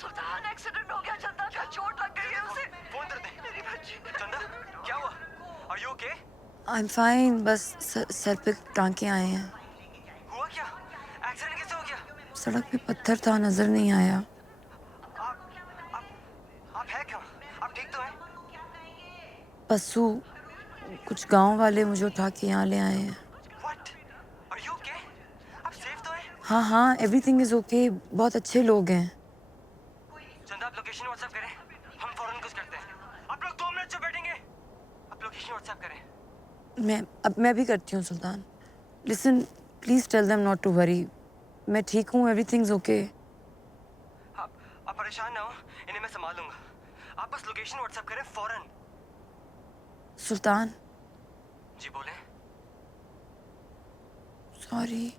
सुल्तान, एक्सीडेंट हो गया। चंदा का चोट लग गई है उसे। फोन कर दे। मेरी बच्ची। चंदा, क्या हुआ? आई एम फाइन, बस सर पे टांके आए हैं। हुआ क्या? एक्सीडेंट कैसे हो गया? सड़क पे पत्थर था, नजर नहीं आया। आप है क्या? आप ठीक तो हैं? पस्सू, कुछ गांव वाले मुझे उठा के यहाँ ले आए हैं। Are you okay? आप सेफ तो हैं? हाँ हाँ, एवरीथिंग इज ओके, बहुत अच्छे लोग हैं। चंदा, आप लोकेशन व्हाट्सएप करें, हम फौरन कुछ करते हैं। आप लोग 2 मिनट से बैठेंगे। आप लोकेशन व्हाट्सएप करें। मैं भी करती हूँ Sultan. Listen, please tell them not to worry. मैं ठीक हूँ, एवरीथिंग इज ओके। आप परेशान ना हो, इन्हें मैं संभाल लूंगा। आप बस लोकेशन व्हाट्सएप करें फौरन। सुल्तान, जी बोले। सॉरी।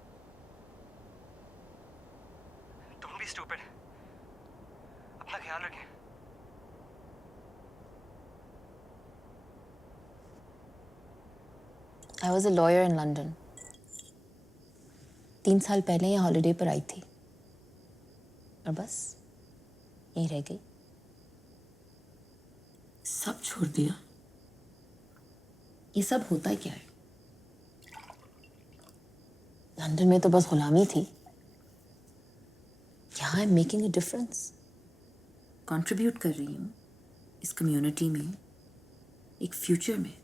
Don't be stupid. अपना ख्याल रखें। I was a lawyer in London. 3 साल पहले यहाँ हॉलिडे पर आई थी और बस यहीं रह गई। सब छोड़ दिया। ये सब होता क्या है? लंदन में तो बस गुलामी थी। यहाँ I am making a difference. Contribute कर रही हूँ इस कम्युनिटी में, एक फ्यूचर में।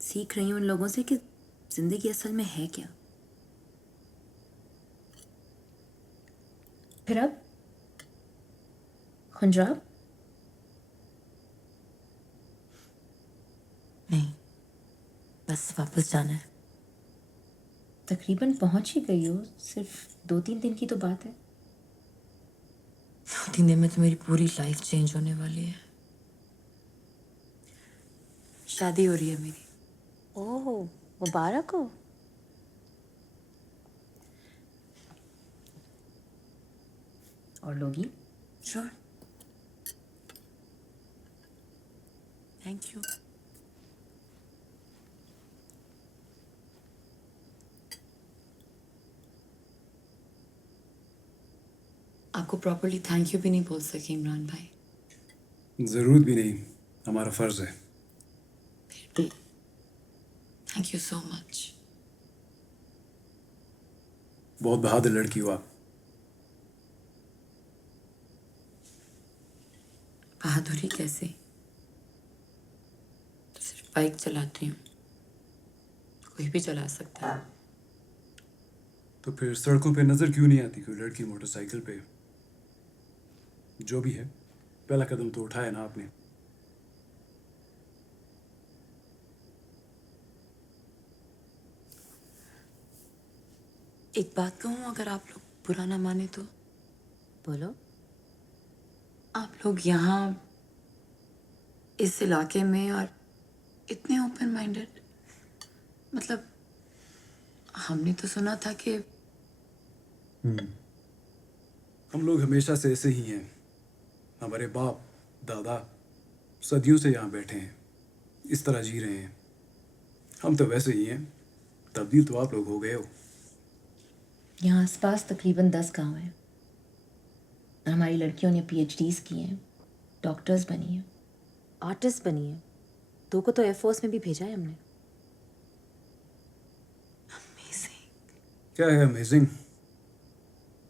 सीख रही हूँ उन लोगों से कि जिंदगी असल में है क्या। फिर अब खुंजराब? नहीं, बस वापस जाना है। तकरीबन पहुंच ही गई हो, सिर्फ 2-3 दिन की तो बात है। 2-3 दिन में तो मेरी पूरी लाइफ चेंज होने वाली है। शादी हो रही है मेरी। ओह, मुबारक हो। और लोगी? श्योर। Thank you. आपको प्रॉपर्ली थैंक यू भी नहीं बोल सके इमरान भाई। जरूरत भी नहीं, हमारा फर्ज है। Thank you so much. बहुत बहादुर लड़की हो आप। बहादुरी कैसे? तो सिर्फ बाइक चलाती हूँ, कोई भी चला सकता है। तो फिर सड़कों पे नजर क्यों नहीं आती कोई लड़की मोटरसाइकिल पे? जो भी है, पहला कदम तो उठाया ना आपने। एक बात कहूँ, अगर आप लोग बुरा ना माने तो? बोलो। आप लोग यहाँ इस इलाके में और इतने ओपन माइंडेड, मतलब हमने तो सुना था कि हम लोग हमेशा से ऐसे ही हैं। हमारे बाप दादा सदियों से यहाँ बैठे हैं, इस तरह जी रहे हैं। हम तो वैसे ही हैं। तब्दील तो आप लोग हो गए हो। यहाँ आसपास तकरीबन 10 गांव हैं। हमारी लड़कियों ने PhDs की हैं, डॉक्टर्स बनी हैं, आर्टिस्ट बनी हैं। 2 को तो एयरफोर्स में भी भेजा है हमने। क्या है अमेजिंग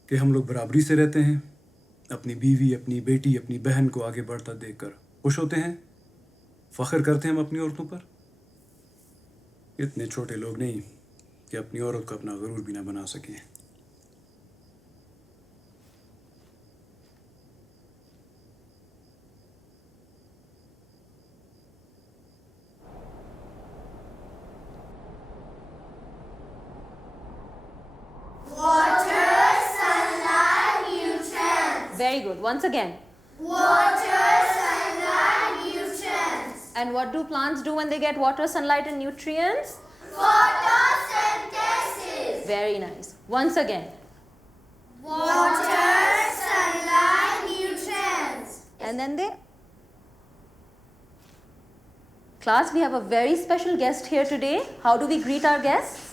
कि हम लोग बराबरी से रहते हैं। अपनी बीवी, अपनी बेटी, अपनी बहन को आगे बढ़ता देखकर खुश होते हैं, फख्र करते हैं हम अपनी औरतों पर। इतने छोटे लोग नहीं कि अपनी औरत को अपना गुरूर भी ना बना सकें। Water, sunlight, nutrients. Very good. Once again. Water, sunlight, nutrients. And what do plants do when they get water, sunlight, and nutrients? Photosynthesis. Very nice. Once again. Water, sunlight, nutrients. And then they. Class, we have a very special guest here today. How do we greet our guests?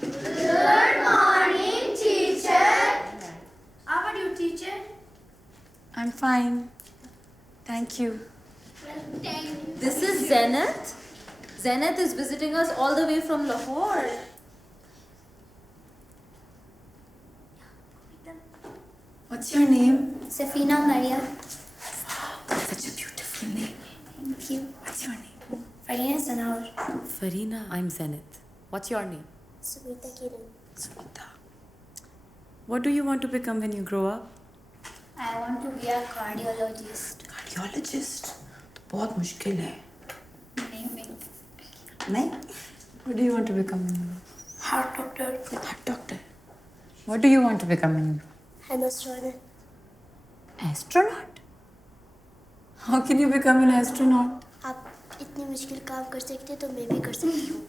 Good morning, teacher. How are you, teacher? I'm fine. Thank you. Thank you. This is Zenith. Zenith is visiting us all the way from Lahore. What's your name? Safina Maria. Such a beautiful name. Thank you. What's your name? Farina Sanaur. Farina, I'm Zenith. What's your name? Sumita Kiran. Sumita. What do you want to become when you grow up? I want to be a cardiologist. Cardiologist? तो बहुत मुश्किल है. नहीं. What do you want to become? Heart doctor. Heart doctor. What do you want to become? An astronaut. Astronaut? How can you become an astronaut? आप इतनी मुश्किल काम कर सकते तो मैं भी कर सकती हूँ.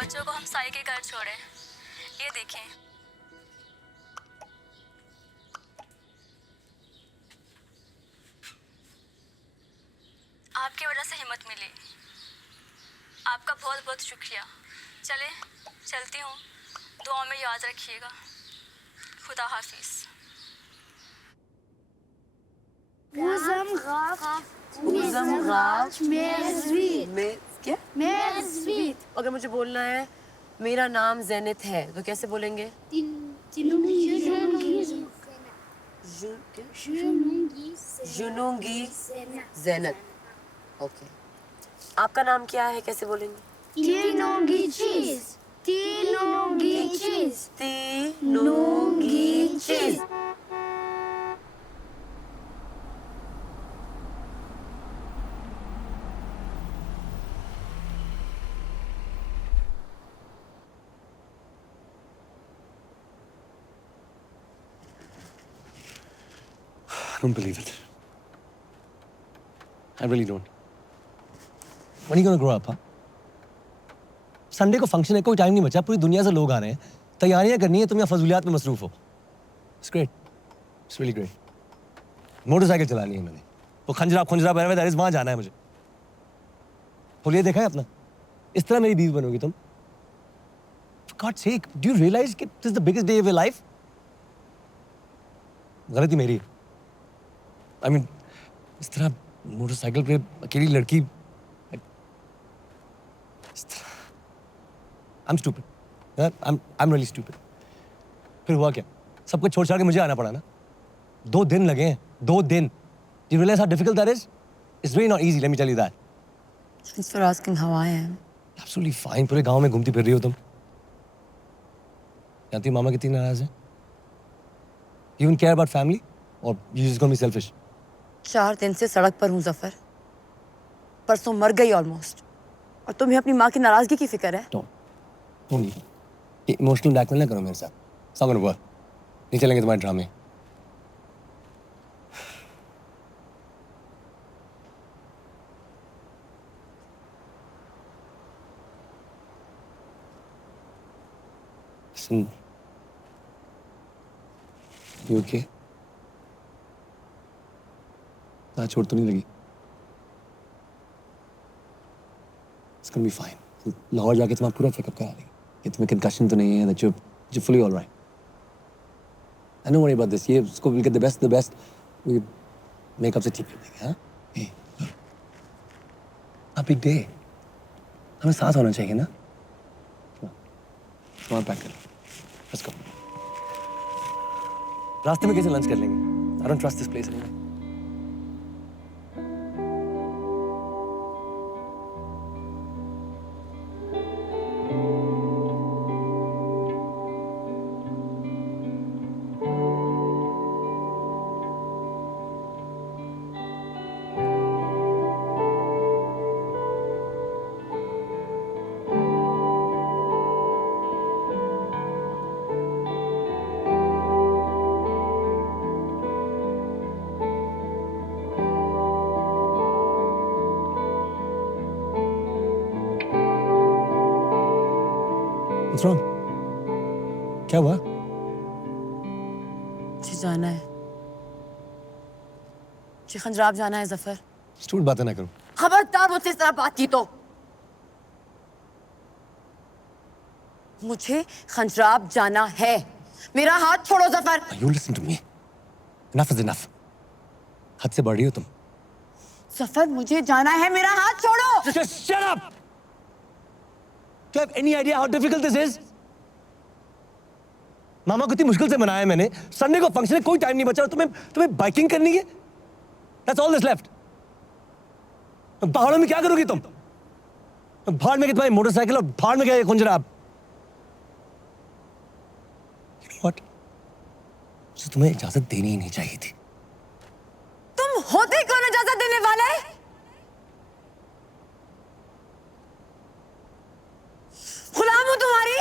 बच्चों को हम साई के घर छोड़े. ये देखें. आपकी वजह से हिम्मत मिली. आपका बहुत बहुत शुक्रिया. चले चलती हूँ. दुआ में याद रखिएगा. खुदा हाफिज. क्या? अगर मुझे बोलना है मेरा नाम ज़ेनिथ है तो कैसे बोलेंगे? जुनूंगी ज़ेनिथ. ओके. आपका नाम क्या है, कैसे बोलेंगे? तीनोंगी चीज. तीनोंगी चीज. तीनोंगी चीज. I don't believe it. I really don't. When are you going to grow up, huh? Sunday को फंक्शन है, कोई टाइम नहीं बचा, पूरी दुनिया से लोग आ रहे हैं, तैयारियां करनी है, तुम यहाँ फजूलियात में मसरूफ हो. It's great. It's really great. Motorcycle चलानी है मैंने. वो खंजरा बैरवे दैट इज वहाँ जाना है मुझे. होलिया देखा है अपना? इस तरह मेरी बीवी बनोगी तुम? For God's sake, do you realize कि this is the biggest day of your life? गलती मेरी. I mean, इस तरह मोटरसाइकिल पे अकेली लड़की. I'm stupid. I'm really stupid. फिर हुआ क्या? सब कुछ छोड़ के मुझे आना पड़ा ना. 2 दिन लगे हैं. 2 दिन. Do you realize how difficult that is? It's really not easy. Let me tell you that. Thanks for asking how I am. Absolutely fine. पूरे गांव में घूमती फिर रही हो तुम. जानती हो मामा कितनी नाराज है? You even care about family, or you just gonna be selfish? 4 दिन से सड़क पर हूँ ज़फर. परसों मर गई ऑलमोस्ट, और तुम्हें अपनी माँ की नाराजगी की फिक्र है। नहीं, इमोशनल ब्लैकमेल ना करो मेरे साथ। समझ हुआ? नहीं चलेंगे तुम्हारे ड्रामे। Listen, you okay? ना चोट तो नहीं लगी? It's gonna be fine. Lahore जाके तुम्हारा पूरा चेकअप करा लेंगे कि तुम्हें कंकशन तो नहीं है, that you're fully all right. I don't worry about this. ये उसको we'll get the best. We make up से ठीक कर देंगे, हाँ? Hey, a big day. हमें साथ होना चाहिए ना? Come on, pack कर. Let's go. रास्ते में कैसे लंच कर लेंगे? I don't trust this place anymore. What's wrong? क्या हुआ? मुझे जाना है, मुझे खंजराब जाना है जफर। स्टूड बातें ना करो। खबरदार मुझसे इस तरह बात की तो। मुझे खंजराब जाना है। मेरा हाथ छोड़ो Zafar. You listen to me. Enough is enough. हद से बढ़ रही हो तुम। जफर मुझे जाना है, मेरा हाथ छोड़ो। Just shut up. Do you have any idea how difficult this is? मामा को इतनी मुश्किल से मनाया मैंने। संडे को फंक्शन है, कोई टाइम नहीं बचा और तुम्हें बाइकिंग करनी है? That's all that's left. पहाड़ों में क्या करोगी तुम? भाड़ में क्या तुम्हारी मोटरसाइकिल और भाड़ में क्या ये खुंजराब? You know what? मुझे तुम्हें इजाजत देनी ही नहीं चाहिए थी। तुम होते कौन इजाजत देने वाले? गुलाम हूं तुम्हारी,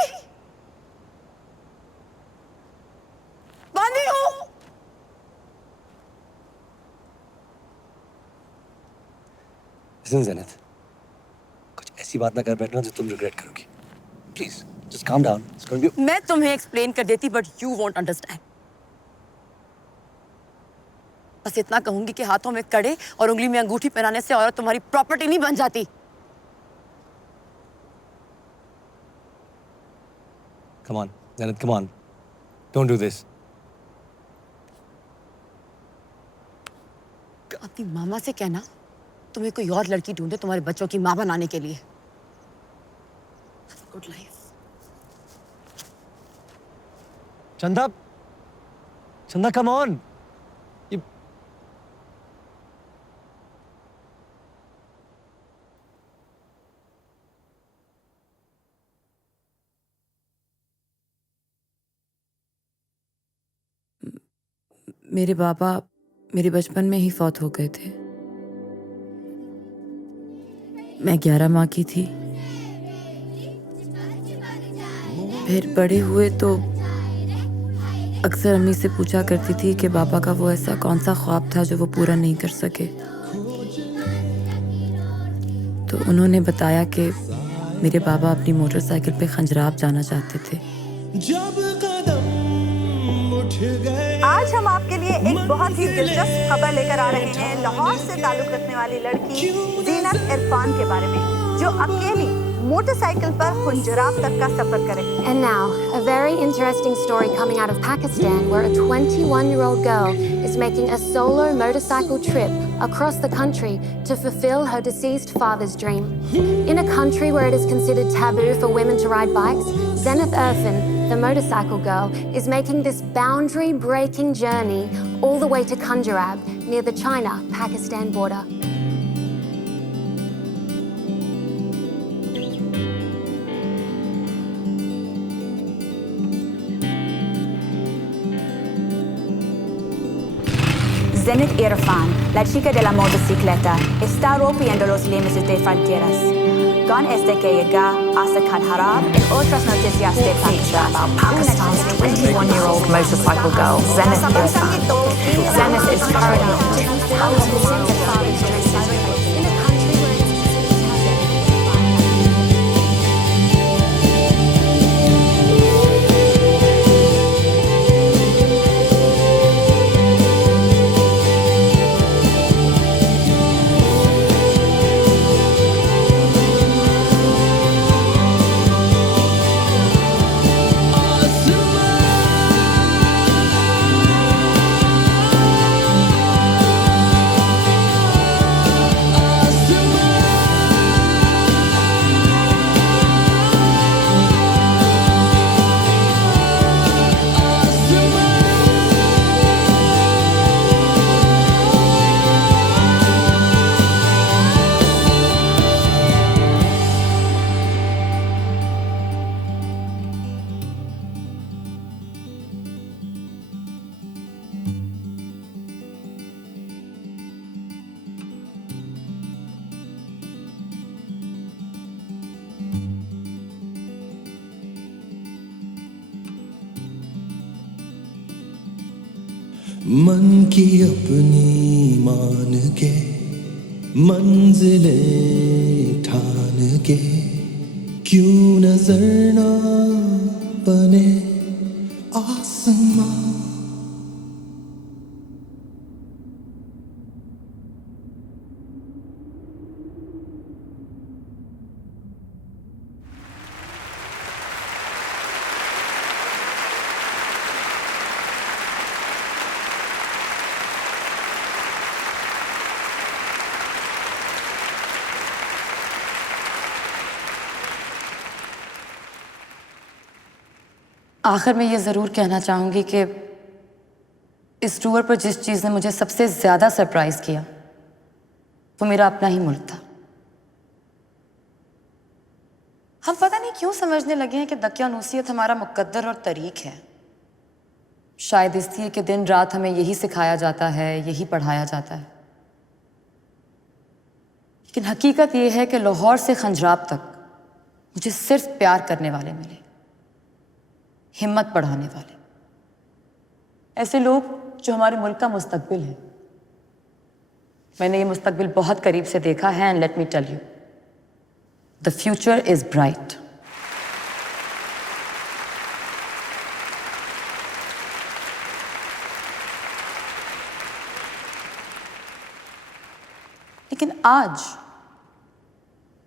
बांधी हूं। Listen, Zenith, कुछ ऐसी बात ना कर बैठना जो तुम रिग्रेट करोगी। Please, just calm down. It's going to be. मैं तुम्हें एक्सप्लेन कर देती, बट यू वोंट अंडरस्टैंड। बस इतना कहूंगी कि हाथों में कड़े और उंगली में अंगूठी पहनाने से औरत तुम्हारी प्रॉपर्टी नहीं बन जाती। Come on, Zenith, come on. Don't do this. अपनी मामा से कहना तुम्हें कोई और लड़की ढूंढे तुम्हारे बच्चों की माँ बनाने के लिए। Good life. चंदा, come on. मेरे बाबा मेरे बचपन में ही फौत हो गए थे। मैं 11 माह की थी। फिर बड़े हुए तो अक्सर अम्मी से पूछा करती थी कि बाबा का वो ऐसा कौन सा ख्वाब था जो वो पूरा नहीं कर सके। तो उन्होंने बताया कि मेरे बाबा अपनी मोटरसाइकिल पे खंजराब जाना चाहते थे। जब कदम उठ गए। आज हम आपके लिए एक बहुत ही दिलचस्प खबर लेकर आ रहे हैं लाहौर से ताल्लुक रखने वाली लड़की ज़ीनत इरफान के बारे में, जो अकेली मोटरसाइकिल पर खुंजराब तक का सफर करे। And now, a very interesting story coming out of Pakistan where a 21-year-old girl is making a solo motorcycle trip across the country to fulfill her deceased father's dream. In a country where it is considered taboo for women to ride bikes, Zenith Irfan, the motorcycle girl, is making this boundary-breaking journey all the way to Khunjerab, near the China-Pakistan border. Zenith Irfan, la chica de la motocicleta, está rompiendo los límites de fronteras. Con este que llega hasta Kandahar en otras noticias de Pakistan. Pakistan's 21-year-old motorcycle girl, Zenith Irfan. Zenith is currently मन की अपनी मान के मंजिलें ठान के क्यों नजर ना बने आसमां। आखिर में ये ज़रूर कहना चाहूँगी कि इस टूर पर जिस चीज़ ने मुझे सबसे ज़्यादा सरप्राइज़ किया वो मेरा अपना ही मुल्क था। हम पता नहीं क्यों समझने लगे हैं कि दकियानूसियत हमारा मुकद्दर और तरीक है। शायद इसलिए कि दिन रात हमें यही सिखाया जाता है, यही पढ़ाया जाता है। लेकिन हकीकत ये है कि लाहौर से खंजराब तक मुझे सिर्फ प्यार करने वाले मिले, हिम्मत बढ़ाने वाले, ऐसे लोग जो हमारे मुल्क का मुस्तकबिल है। मैंने ये मुस्तकबिल बहुत करीब से देखा है and let me tell you, the future is bright. लेकिन आज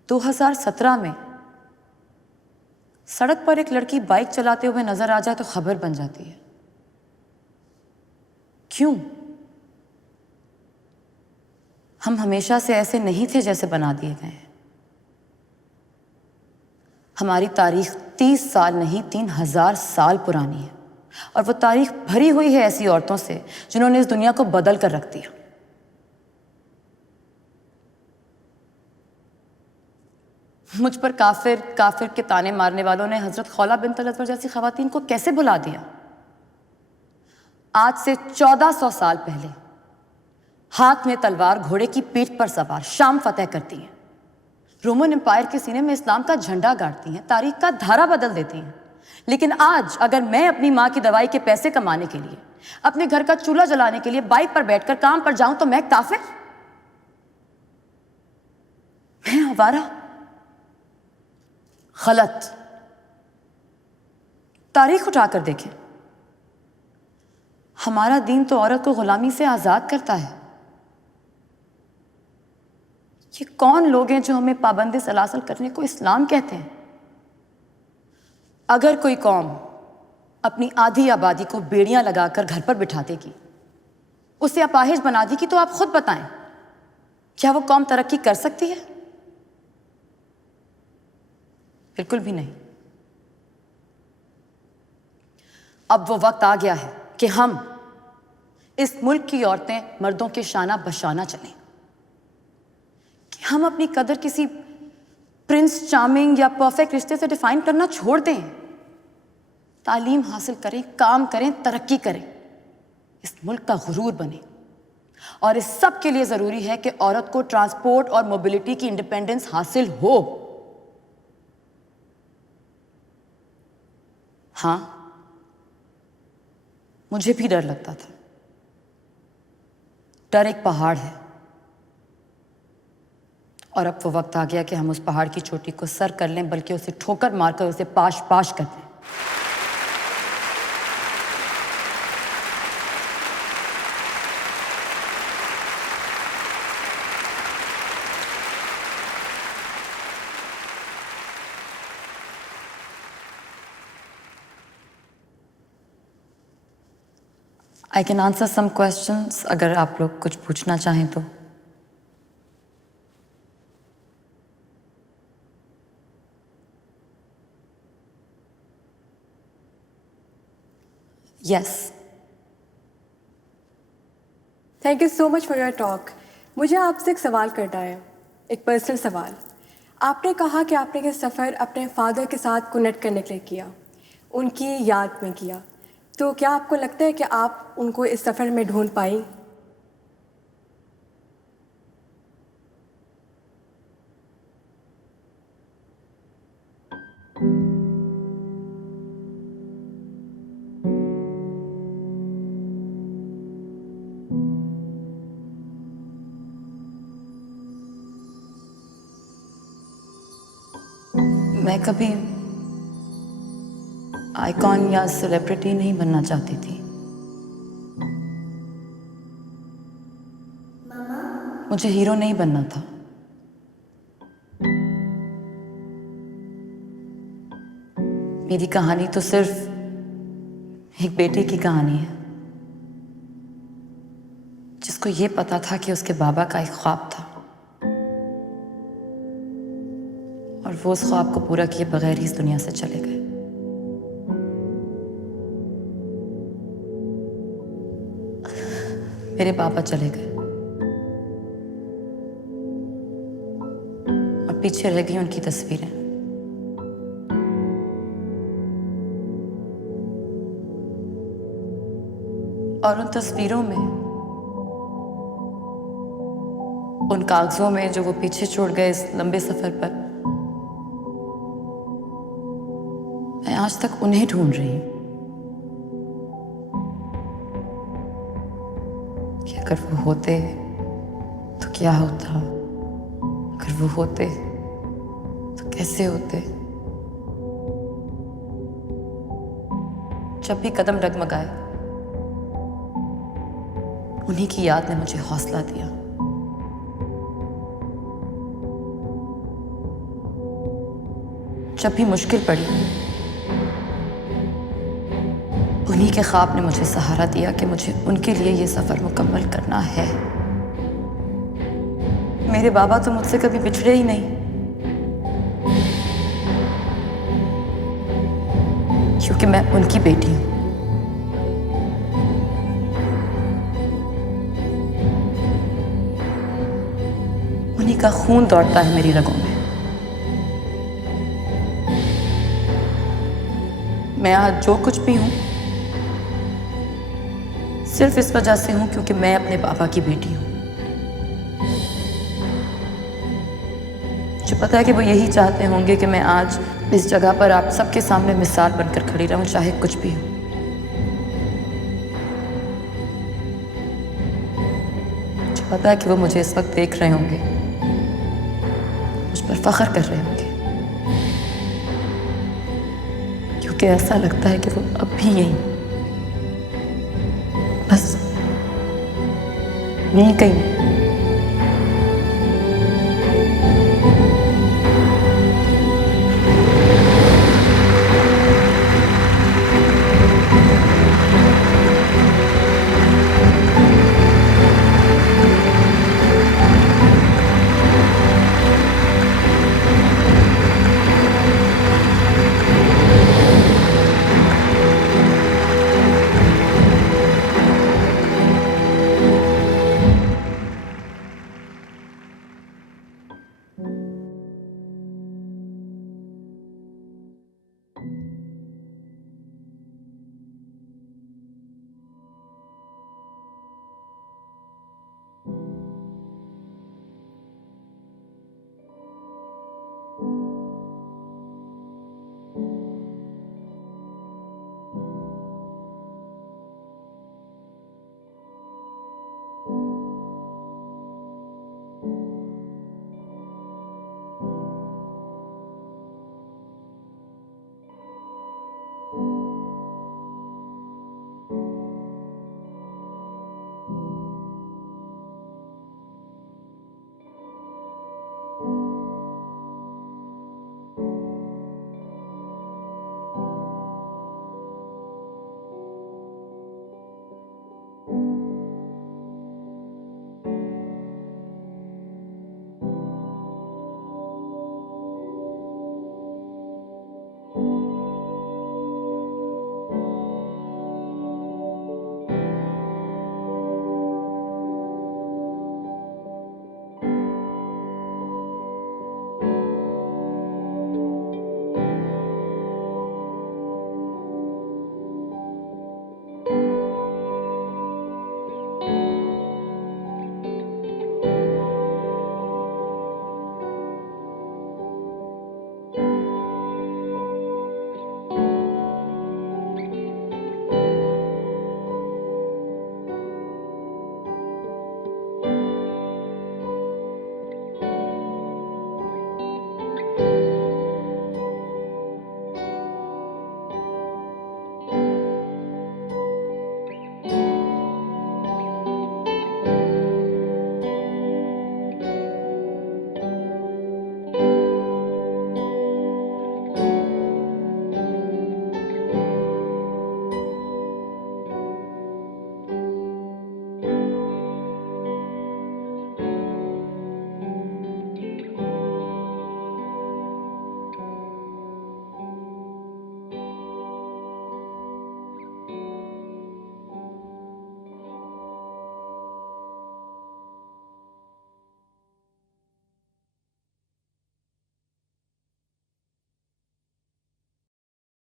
2017 में सड़क पर एक लड़की बाइक चलाते हुए नजर आ जाए तो खबर बन जाती है। क्यों? हम हमेशा से ऐसे नहीं थे जैसे बना दिए गए हैं। हमारी तारीख 30 साल नहीं 3000 साल पुरानी है और वो तारीख भरी हुई है ऐसी औरतों से जिन्होंने इस दुनिया को बदल कर रख दिया। मुझ पर काफिर काफिर के ताने मारने वालों ने हजरत खौला बिन्त अल-अज़वर जैसी खवातीन को कैसे भुला दिया। आज से 1400 साल पहले हाथ में तलवार, घोड़े की पीठ पर सवार, शाम फतेह करती हैं, रोमन एम्पायर के सीने में इस्लाम का झंडा गाड़ती हैं, तारीख का धारा बदल देती हैं। लेकिन आज अगर मैं अपनी माँ की दवाई के पैसे कमाने के लिए, अपने घर का चूल्हा जलाने के लिए बाइक पर बैठकर काम पर जाऊं तो मैं काफिर, मैं आवारा? गलत। तारीख उठाकर देखें, हमारा दीन तो औरत को गुलामी से आजाद करता है। ये कौन लोग हैं जो हमें पाबंदी सलासल करने को इस्लाम कहते हैं? अगर कोई कौम अपनी आधी आबादी को बेड़ियां लगाकर घर पर बिठा देगी, उसे अपाहिज बना देगी, तो आप खुद बताएं, क्या वो कौम तरक्की कर सकती है? बिल्कुल भी नहीं। अब वो वक्त आ गया है कि हम इस मुल्क की औरतें मर्दों के शाना बशाना चलें, कि हम अपनी कदर किसी प्रिंस चार्मिंग या परफेक्ट रिश्ते से डिफाइन करना छोड़ दें। तालीम हासिल करें, काम करें, तरक्की करें, इस मुल्क का गुरूर बने, और इस सब के लिए ज़रूरी है कि औरत को ट्रांसपोर्ट और मोबिलिटी की इंडिपेंडेंस हासिल हो। हाँ, मुझे भी डर लगता था। डर एक पहाड़ है और अब वो वक्त आ गया कि हम उस पहाड़ की चोटी को सर कर लें, बल्कि उसे ठोकर मारकर उसे पाश पाश कर दें। I can answer some questions अगर आप लोग कुछ पूछना चाहें तो। Yes. Thank you so much for your talk. मुझे आपसे एक सवाल करना है, एक पर्सनल सवाल। आपने कहा कि आपने ये सफ़र अपने फादर के साथ कनेक्ट करने के लिए किया, उनकी याद में किया, तो क्या आपको लगता है कि आप उनको इस सफ़र में ढूंढ पाई? मैं कभी आइकॉन या सेलिब्रिटी नहीं बनना चाहती थी। मुझे हीरो नहीं बनना था। मेरी कहानी तो सिर्फ एक बेटे की कहानी है जिसको ये पता था कि उसके बाबा का एक ख्वाब था और वो उस ख्वाब को पूरा किए बगैर ही इस दुनिया से चले गए। मेरे पापा चले गए और पीछे रह गई उनकी तस्वीरें। और उन तस्वीरों में, उन कागजों में जो वो पीछे छोड़ गए इस लंबे सफर पर, मैं आज तक उन्हें ढूंढ रही हूं कि अगर वो होते तो क्या होता, अगर वो होते तो कैसे होते। जब भी कदम डगमगाए, उन्हीं की याद ने मुझे हौसला दिया। जब भी मुश्किल पड़ी, उन्हीं के ख्वाब ने मुझे सहारा दिया कि मुझे उनके लिए ये सफर मुकम्मल करना है। मेरे बाबा तो मुझसे कभी बिछड़े ही नहीं, क्योंकि मैं उनकी बेटी हूं। उन्हीं का खून दौड़ता है मेरी रगों में। मैं आज जो कुछ भी हूं, सिर्फ इस वजह से हूं क्योंकि मैं अपने पापा की बेटी हूं। मुझे पता है कि वो यही चाहते होंगे कि मैं आज इस जगह पर आप सबके सामने मिसाल बनकर खड़ी रहूं, चाहे कुछ भी हो। मुझे पता है कि वो मुझे इस वक्त देख रहे होंगे, मुझ पर फख्र कर रहे होंगे, क्योंकि ऐसा लगता है कि वो अब भी यहीं, बस यहीं कहीं